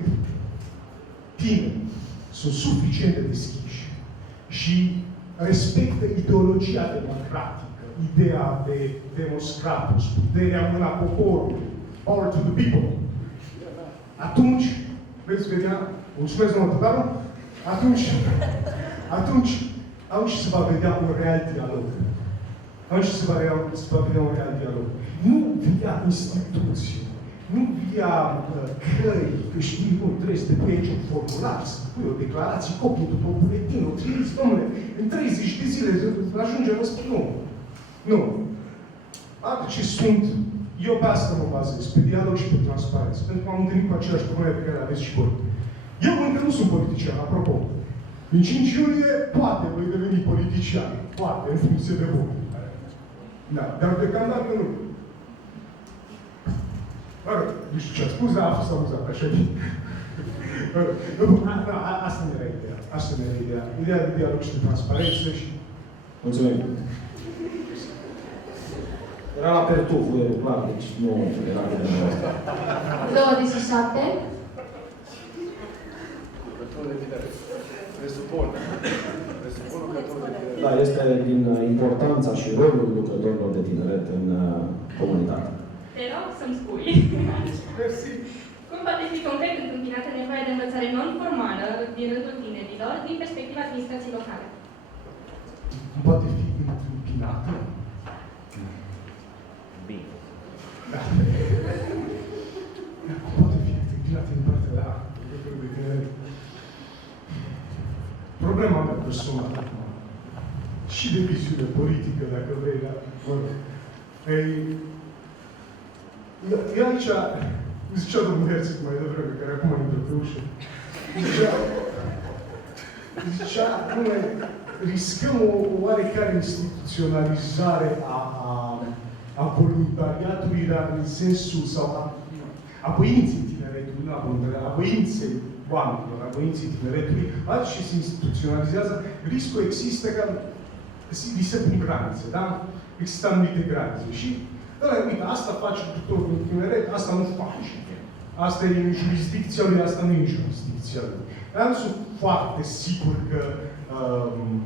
tinerii sunt suficient de deschiși și respectă ideologia democratică, ideea de demos kratos, puterea în mâna poporului, power to the people, atunci, veți vedea, mulțumesc, domnul Tătaru, atunci se va vedea un real dialog. Atunci se va vedea un real dialog. Nu via instituții, nu via căi, că știi, nu trebuie să te pui aici un formular, să pui o declarație, copie după buletin, o trimiți, domnule, în 30 de zile ajunge răspunsul. Nu. Atât ce sunt, eu pe asta mă bazez, pe dialog și pe transparență, pentru că m-am întâlnit cu aceleași probleme pe care le aveți și voi. Eu încă nu sunt politician, apropo. În 5 iulie, poate voi deveni politician, poate, în funcție de voi. Da, dar deocamdată nu. Mă rog, nu știu ce a spus, dar a fost amuzat, așa e. Asta mi era ideea. Asta mi era ideea. Ideea de dialog și de transparență și... Mulțumim. Era la Pertuf, clar, deci nu era de asta. 27. Da, este din importanța și rolul lucrătorilor de tineret în comunitate. Te rog să-mi spui. Mersi. Cum poate fi concret întâmpinată nevoia de învățare non-formală din rândul tinerilor din perspectiva administrației locale? Cum poate fi întâmpinată? Bine. Da. Cum poate fi întâmpinată din partea de problema mea personală și de viziune politică, dacă vrei, dar, eu aici, zicea domnul Herțeg mai devreme, care acum intră pe ușă, zicea, riscăm o oarecare instituționalizare a voluntariatului, dar în sensul, sau a voinței tineretului, nu a voluntariatului, a voinței oamenilor, a voinței tineretului, atunci ce se instituționalizează, riscul există că li se pun granițe, da? Există anumite granițe și uite, asta face tuturor în tineret, asta nu face. Asta e în jurisdicția lui, asta nu e în jurisdicția lui. Dar nu sunt foarte sigur că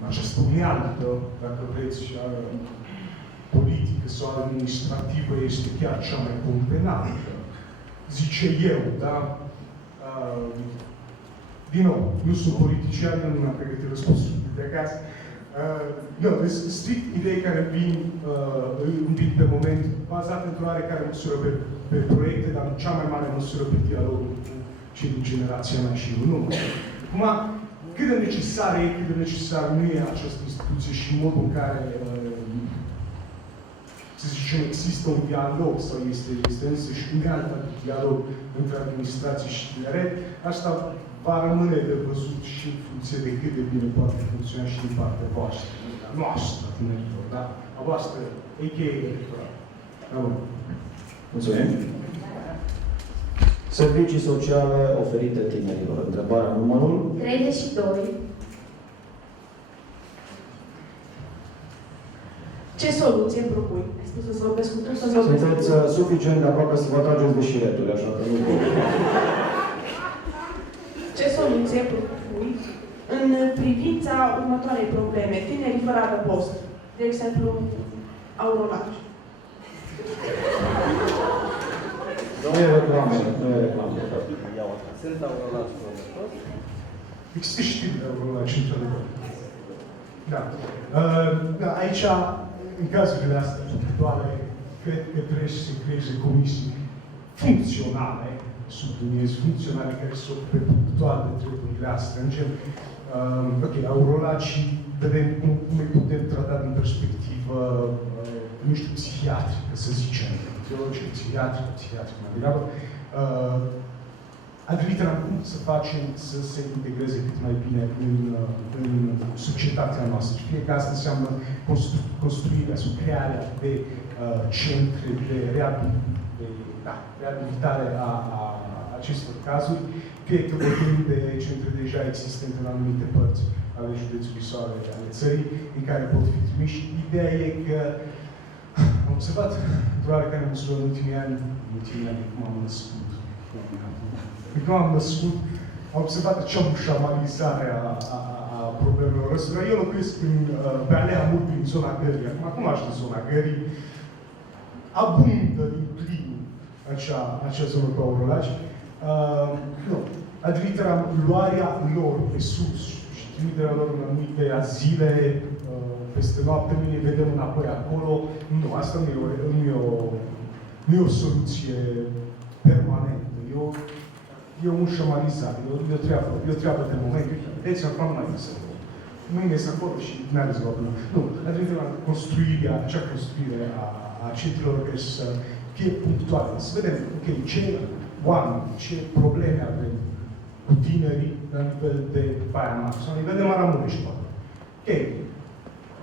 această unealtă, dacă vreți, politică sau administrativă este chiar cea mai convenabile. Zice eu, da? Din nou, nu sunt politician, nu mi-am pregătit răspunsul de acasă. Sunt strict idei care vin pe moment, bazate într-o oarecare măsură pe proiecte, dar în cea mai mare măsură pe dialogul cu cei din generația mea și eu nu. Acum, cât de necesară e, cât de necesară nu e această instituție și modul în care, să zicem, există un dialog sau este însăși un alt dialog între administrație și tineret, asta va rămâne de văzut și în funcție de cât de bine poate funcționa și din partea voastră, noastră, tinerilor, da? A voastră, a.k.a. electorat. Da, bun. Mulțumim. Servicii sociale oferite tinerilor. Întrebarea numărul 32. Ce soluție propui? Ai spus să vorbesc cu tu, să vorbesc cu tu. Sunteți suficient de aproape să vă trageți de șireturi, așa că nu pot. Ce soluție propui în privința următoarei probleme? Tinerii fără adăpost. De exemplu, Aurolac. Nu e reclamă, nu e reclamă. Sunt Aurolaci fără adăpost? Există și tip de Aurolaci, într-adevăr. Da. Aici, în cazurile astea punctuale, cred că trebuie să se creeze comisii funcționale, subliniez, funcționale care se ocupe punctual de treburile astea. În gen, ok, Aurolaci, vedem cum îi putem trata din perspectivă, nu știu, psihiatrică, să zicem, teologică, psihiatrică, mai degrabă, ad literam cum să facem să se integreze cât mai bine în societatea noastră. Fie că asta înseamnă construirea sau crearea de centre de reabilitare a acestor cazuri, fie că vorbim de centre deja existente în anumite părți ale județului sau ale țării, în care pot fi trimiși. Ideea e că am observat într-o oarecare măsură în ultimii ani, cum am născut, când am născut, am observat acea mușamalizare a problemelor ăstora. Eu locuiesc pe Alea Mult, prin zona Gării. Acum cunoaște zona Gării. Abundă din plin acea zonă cu Aurolaci. Ad literam, luarea lor pe sus și trimiterea lor în anumite azile, peste noapte, noi ne vedem înapoi acolo. Nu, asta nu e o soluție permanentă. E o mușamalizare, e o treabă de moment. Vedeți, acum nu mai este acolo. Mâine este acolo și n-a rezolvat până. Nu, adică la acea construire a centrelor care să fie punctuale. Să vedem, ok, ce oameni, ce probleme avem cu tinerii la nivel de Baia Mare, sau la nivel de Maramureș, poate. Ok,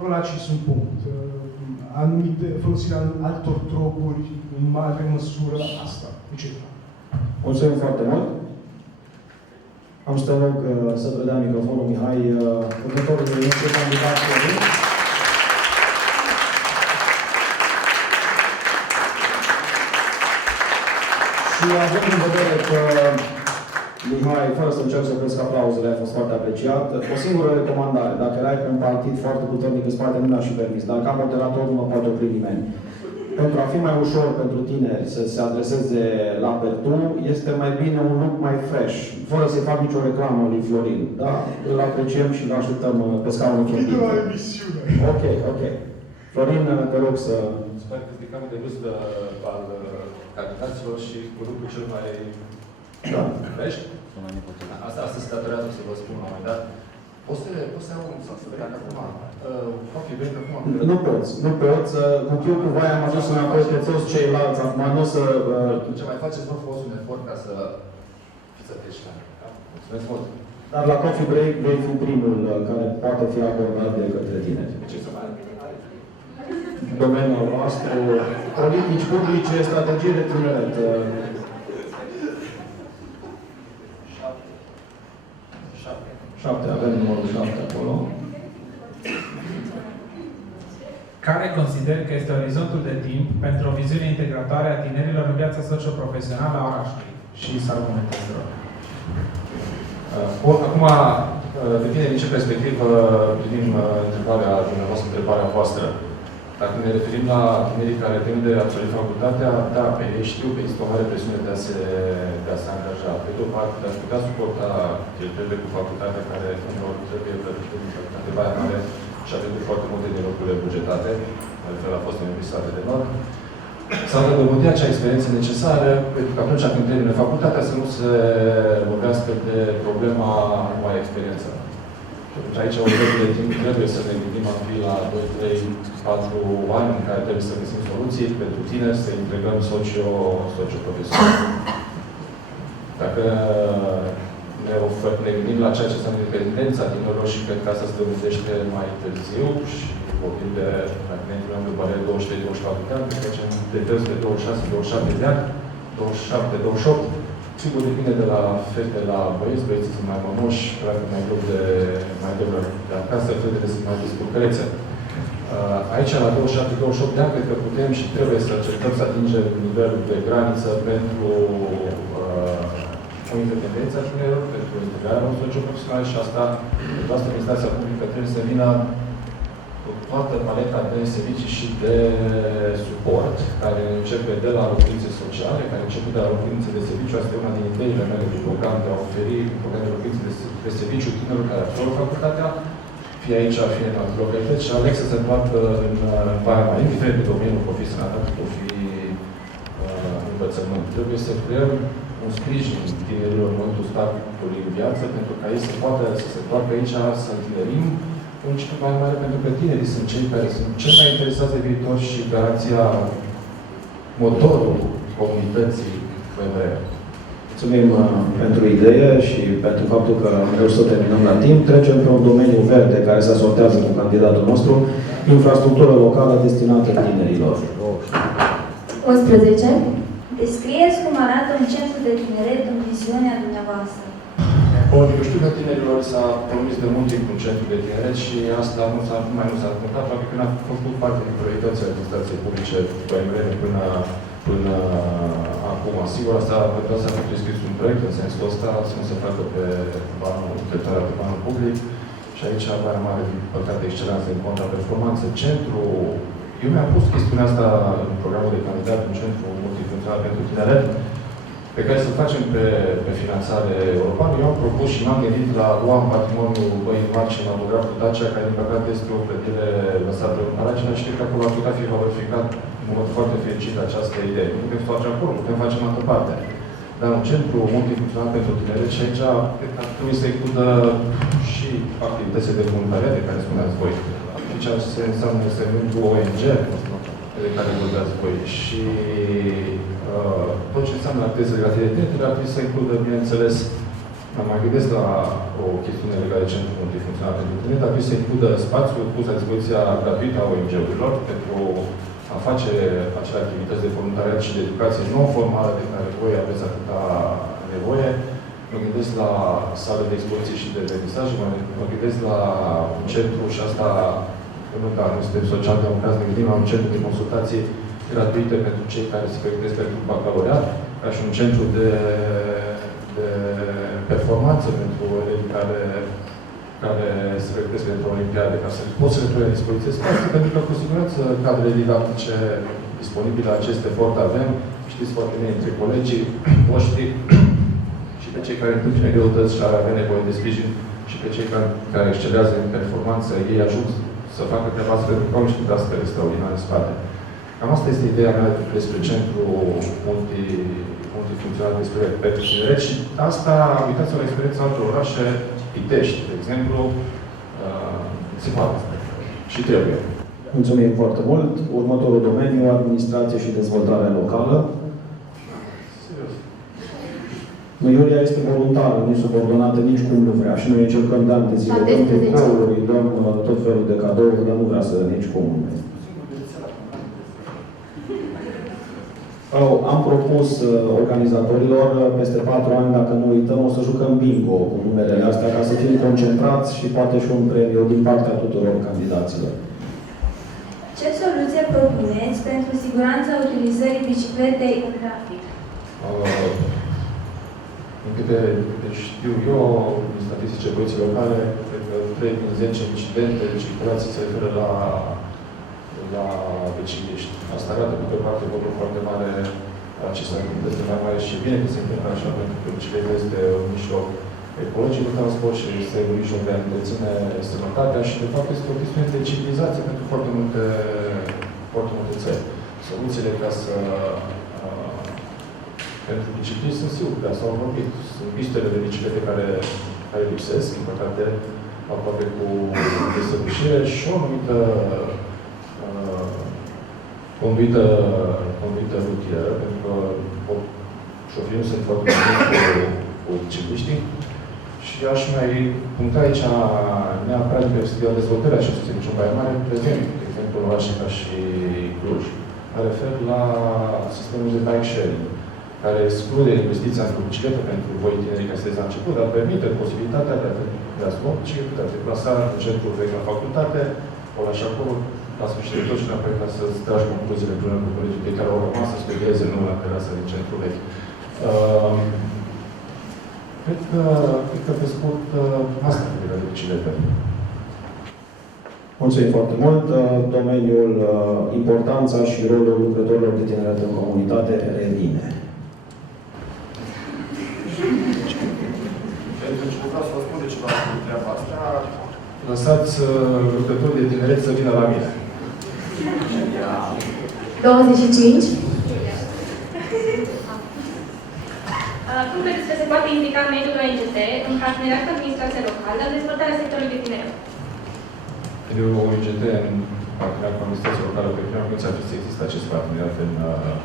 Rolacii sunt punct. Anumite, folosirea altor droguri, în mare măsură, asta, etc. Mulțumim foarte mult. Am să te rog să predea microfonul Mihai, următorul nostru candidat. Și având în vedere că Mihai, fără să încerc să cresc aplauzele, a fost foarte apreciat, o singură recomandare. Dacă erai pe un partid foarte puternic în spate, nu mi-aș fi permis, dar ca moderator nu mă poate opri nimeni. pentru a fi mai ușor pentru tineri să se adreseze la Pertu, este mai bine un look mai fresh, fără să-i fac nicio reclamă lui Florin. Da? Îl apreciem și îl așteptăm pe scaunul chemit. Ok, ok. Florin, te rog să... Sper că ridicăm de vârstă al candidaților și cu lucrul cel mai fresh. Asta se datorează să vă spun la un moment dat. Poți să iau un să vedea acum. Coffee break acum. Nu poți. Cu chiu cu vai am adus înapoi pe toți ceilalți. Acum nu o să... Ce mai faceți, vă fost un efort ca să fiți ateși. Mulțumesc mult. Dar la coffee break vei fi primul care poate fi abordat de către tine. Ce să mai domeniul nostru, politici publice, strategii de tineret. 7, avem numărul 7 acolo. Care consider că este orizontul de timp pentru o viziune integratoare a tinerilor în viața socio-profesională a orașului? Și să argumentez, rog. Acum, depinde din ce perspectivă privim întrebarea voastră. Dacă ne referim la tinerii care termină de absolvit facultatea, da, pe ei știu că există o mare presiune de a se angaja. Pe de o parte, de a putea suporta cheltuielile cu facultatea care trebuie plătite din facultate Baia Mare și a pierdut foarte multe din locurile bugetate, altfel a fost înregistrat de nord. S-a dobândit acea experiență necesară, pentru că atunci când termină facultatea să nu se vorbească de problema numai experiență. Și aici, o de timp, trebuie să ne gândim a fi la 2, 3, 4 ani în care trebuie să găsim soluții pentru tineri, să integrăm socio-profesional. Dacă ne gândim la ceea ce înseamnă independența tinerilor și cred că asta se dovedește mai târziu și vorbim de, dacă ne întâlnim de barele 23-24 de ani, să facem de tăți de 26-27 de ani, 27-28, sigur depinde de la fete la băieți, băieții sunt mai mămoși, practic mai greu de acasă, fetele sunt mai descurcărețe. Aici, la 27-28 de ani, cred că putem și trebuie să încercăm să atingem nivelul de graniță pentru o independență a tinerilor, pentru integrarea noastră socio-profesională și asta, pentru asta, administrația publică trebuie să vină cu toată paleta de servicii și de suport, care începe de la locuințe sociale, care începe de la locuințe de serviciu. Asta e una din ideile mele de program, de a oferi programe de locuințe de serviciu tinerilor care absolvă facultatea, fie aici, fie în alte localități, și aleg să se întoarcă în Baia Mare, indiferent de domeniul, pot fi sănătate, pot fi învățământ. Trebuie să creăm un sprijin tinerilor în momentul startului în viață, pentru ca ei să poată să se întoarcă aici, să întinerim un ciclu mai mare, pentru că tinerii sunt cei care sunt cel mai interesați de viitor și garanția, motorul comunității FMR. Mulțumim pentru idee și pentru faptul că am reușit să terminăm la timp. Trecem pe un domeniu verde care se asortează cu candidatul nostru, infrastructură locală destinată tinerilor. 11. Descrieți cum arată un centru de tineret în viziunea dumneavoastră. Eu știu că tinerilor s-a promis de mult timp un centru de tineret și asta nu s-a întâmplat, probabil când a făcut parte din prioritățile administrației publice până acum. Sigur, asta s-a făcut scris un proiect în sensul ăsta, să nu se facă pe banul public și aici Baia Mare, din păcate, excelență în contraperformanță. Centru, eu mi-am pus chestiunea asta în programul de candidat, un centru multifuncțional pentru tineret, pe care să facem pe finanțare europeană. Eu am propus și m-am gândit la luam patrimoniul Băii Mari și cinematograful Dacia, care din păcate este o clădire lăsată în Aragina și cred că acolo ar putea fi valorificat în mod foarte fericit această idee. Nu putem face acolo, putem face în altă parte. Dar un centru multifuncțional pentru tineret și aici cred că ar trebui să includă și activitățile de voluntariat de care spuneați voi. Și ceea ce înseamnă segmentul ONG de care vorbeați voi. Și tot ce înseamnă activitățile legate de tineri ar trebui să includă, bineînțeles, mă mai gândesc la o chestiune legată de centru multifuncțional pentru tineri, ar trebui să includă spațiul pus la dispoziția gratuită a ONG-urilor pentru a face acele activități de voluntariat și de educație non-formală de care voi aveți atâta nevoie. Mă gândesc la sale de expoziție și de vernisaj, mă gândesc la un centru și asta, nu suntem social-democrați, ne gândim la un centru de consultații gratuite pentru cei care se pregătesc pentru bacalaureat, ca și un centru de performanță pentru elevii care se pregătesc pentru Olimpiade, ca să pot să le pune la dispoziție spații, pentru că cu siguranță cadrele didactice disponibile. Acest efort avem, știți foarte bine, între colegii voștri și pe cei care întâmpină greutăți și ar avea nevoie de sprijin și pe cei care excelează în performanță, ei ajut să facă treaba asta pentru că au niște dascări extraordinare în spate. Cam asta este ideea mea despre centru multifuncțional pentru tineret și asta, uitați-vă la experiența altor orașe, Pitești, de exemplu, se poate și trebuie. Mulțumim foarte mult. Următorul domeniu, administrație și dezvoltare locală. Iulia este voluntară, nu subordonată nici cum nu vrea. Și noi încercăm de ani de zile, dăm tricouri, îi dăm tot felul de cadouri, dar nu vrea să nici cum. Am propus organizatorilor, peste 4 ani, dacă nu uităm, o să jucăm bingo cu numerele astea, ca să fim concentrați și poate și un premiu din partea tuturor candidaților. Ce soluție propuneți pentru siguranța utilizării bicicletei în trafic? Din câte știu eu, din statistice poliției locale, cred că 3 din 10 incidente de circulație se referă la bicicliști. Asta arată pe o parte vorbă foarte mare acesta este mai mare și bine că se întâmplă așa, pentru că bicicleta este un mijloc ecologic de transport și este un mijloc de a întreține sănătatea și de fapt este o chestiune de civilizație pentru foarte multe țări. Soluțiile ca să pentru bicicliști sunt sigur, de asta au vorbit. Sunt pistele de biciclete care lipsesc, în păcate, aproape cu desăvârșire și o anumită conduită rutieră, pentru că șoferii nu sunt foarte mulți cu bicicliștii. Și aș mai puncta aici neapărat din perspectiva dezvoltării acestui serviciu mai mare prezent, de exemplu, în orașe ca și Cluj. Mă refer la sistemul de bike sharing, care exclude investiția în bicicletă pentru voi tinerii care sunteți la început, dar permite posibilitatea de a lua bicicletă, de a te plasa în centrul vechi la facultate, o lași acolo, la sfârșit de tot și înapoi ca să-ți tragi concluziile împreună cu colegii tăi care au rămas să studieze nu la terasă din centrul vechi. Cred că pe scurt, asta e de bicicletă. Mulțumim foarte mult. Domeniul importanța și rolul lucrătorilor de tineret în comunitate revine. Pentru ce vreau să vă spun de ceva cu treaba asta, lăsați lucrătorii de tineret să vină la mine. 25. Cum credeți că se poate implica mediul ONGT în parteneriat cu administrația locală în dezvoltarea sectorului de tineret? Mediul ONGT în parteneriat cu administrația locală, pe prima oară ar trebui să există acest parteneriat în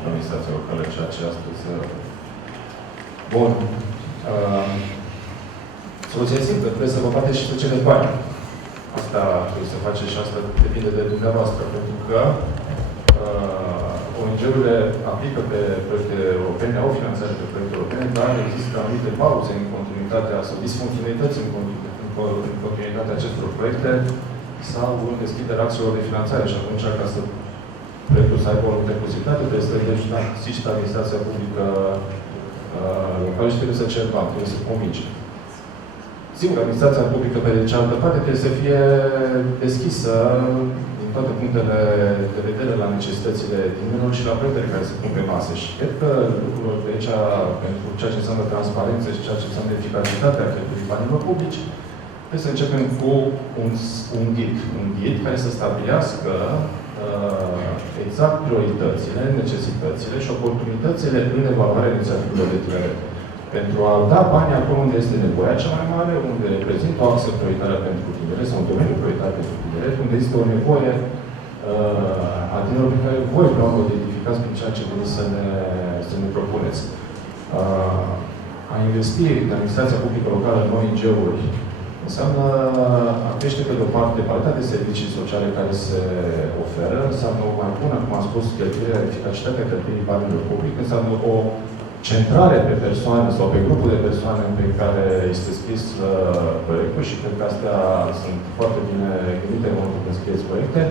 administrația locală, ceea ce astăzi... Bun. Soluția simplă, trebuie să vă bateți și să cereți bani. Asta trebuie să faceți și asta depinde de dumneavoastră, pentru că ONG-urile aplică pe proiecte europene, au finanțare pe proiecte europene, dar există anumite pauze în continuitatea sau disfuncționalități în continuitatea acestor proiecte sau în deschiderea acțiilor de finanțare. Și atunci, ca să proiectul să aibă o anumită posibilitate, trebuie să deci și administrația publică locală și trebuie să cer bani, trebuie să convinge. Sigur, administrația publică, pe de cealaltă parte, trebuie să fie deschisă din toate punctele de vedere la necesitățile tinerilor și la proiectele care se pun pe masă. Și cred că lucrurile de aici, pentru ceea ce înseamnă transparență și ceea ce înseamnă eficacitatea cheltuielii banilor publici, trebuie să începem cu un ghid care să stabilească exact prioritățile, necesitățile și oportunitățile în evaluarea inițiativelor de tineret. Pentru a da bani acolo unde este nevoia cea mai mare, unde reprezintă o axă prioritară pentru tineret sau un domeniu prioritar pentru tineret, unde există o nevoie a tinerilor pe care voi vreau să o identificați prin ceea ce veniți să ne propuneți. A investi în administrația publică locală în ONG-uri înseamnă a crește pe de-o parte partea de servicii sociale care se oferă, înseamnă o mai bună, cum am spus, cheltuirea, eficacitatea cheltuirii banilor publici, înseamnă o centrare pe persoane sau pe grupul de persoane pe care este scris proiectul și cred că astea sunt foarte bine gândite în momentul când scrieți proiecte.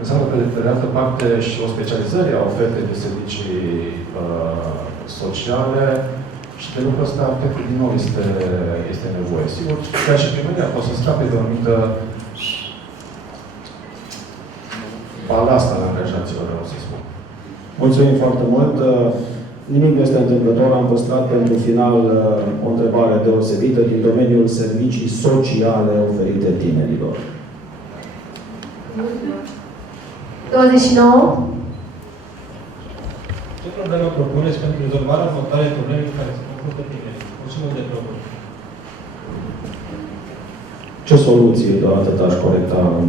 Înseamnă pe de altă parte și o specializare a ofertei de servicii sociale și de lucrul ăsta, cred că din nou este nevoie. Sigur, chiar și primăria poate să scape de o anumită balast al angajaților, vreau să spun. Mulțumim foarte mult. Nimic nu este întâmplător. Am păstrat pentru final o întrebare deosebită din domeniul servicii sociale oferite tinerilor. 29. Ce problemă propuneți pentru rezolvarea următoarei probleme cu care se confruntă tinerii? Mulțumesc de propunere. Ce soluții, doar atât aș corecta în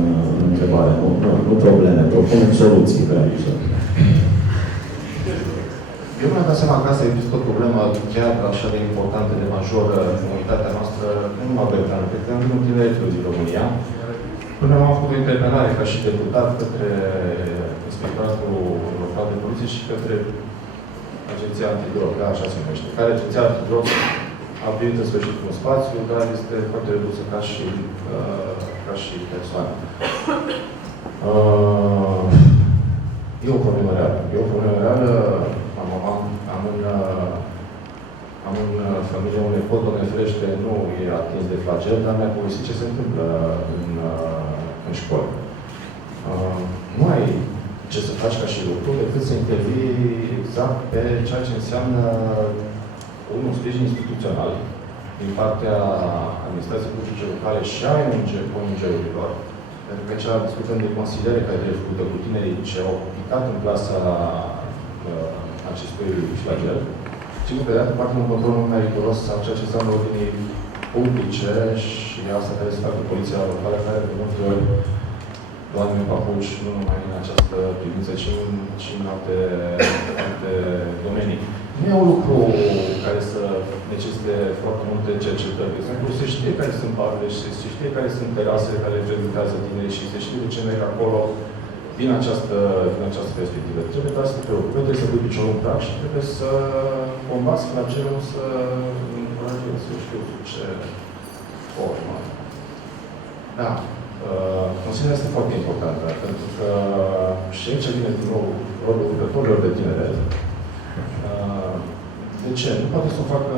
întrebare, nu probleme, propunem soluții, vreau să. Eu mi-am dat seama că asta există o problemă chiar așa de importantă, de majoră în comunitatea noastră, nu numai Belgrad, cred că în rândul tineretului din România. Până am făcut o interpelare ca și deputat către Inspectoratul Local de Poliție și către Agenția Antidrog, da, așa se numește, care Agenția Antidrog a primit în sfârșit un spațiu, dar este foarte redusă ca și persoană. E o problemă reală. E o problemă reală. Am în familie un nepot, Doamne ferește, nu e atins de flagel, dar mi-a povestit ce se întâmplă în școală. Nu ai ce să faci ca și lucru, decât să intervii exact pe ceea ce înseamnă un sprijin instituțional din partea administrației publice locale și a ONG-urilor, pentru că aici discutăm de consiliere care trebuie făcută cu tinerii ce au picat în clasa acestui flagel. Și pe de altă parte, un control mult mai riguros a ceea ce înseamnă ordinii publice și asta trebuie să facă poliția locală, care de multe ori doamne în papuci, nu numai în această privință, ci în alte domenii. Nu e un lucru care să necesite foarte multe cercetări. De exemplu, se știe care sunt parele și se știe care sunt terasele care frecventează tinerii și se știe de ce merg acolo din această perspectivă. Trebuie doar să te preocupe, trebuie să pui piciorul în prag și trebuie să combați flagelul, să încurajezi, să știu ce formă. Da. Consider este foarte importantă, pentru că și aici vine din nou rolul lucrătorilor de tineret. De ce? Nu poate să o facă,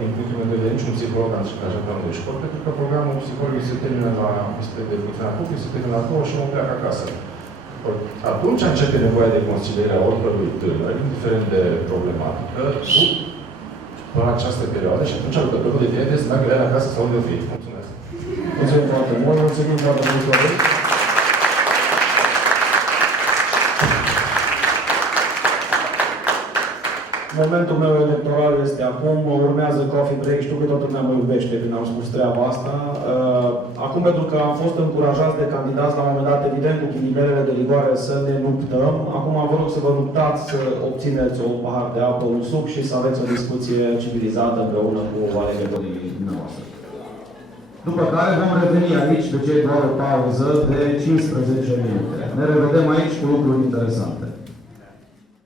din punctul meu de vedere, niciun psiholog angajat la unul de școli, pentru că programul psihologic se termină la Ministerul de Funcționare Public, se termină la 2 și omul pleacă acasă. Atunci începe nevoia de consiliere a oricărui tânăr, indiferent de problematică, după această perioadă și atunci lucrătorul de tineret să meargă la el acasă sau unde o fi. Mulțumesc! Mulțumim foarte mult, mulțumim foarte mult. Momentul meu electoral este acum, urmează coffee break, știu că toată lumea mă iubește când am spus treaba asta. Acum, pentru că am fost încurajați de candidați la un moment dat, evident, cu ghilimelele de rigoare, să ne luptăm. Acum vă rog să vă luptați să obțineți un pahar de apă, un suc și să aveți o discuție civilizată împreună cu alegătorii noastre. După care vom reveni aici, de cei doar o pauză de 15 minute. Ne revedem aici cu lucruri interesante.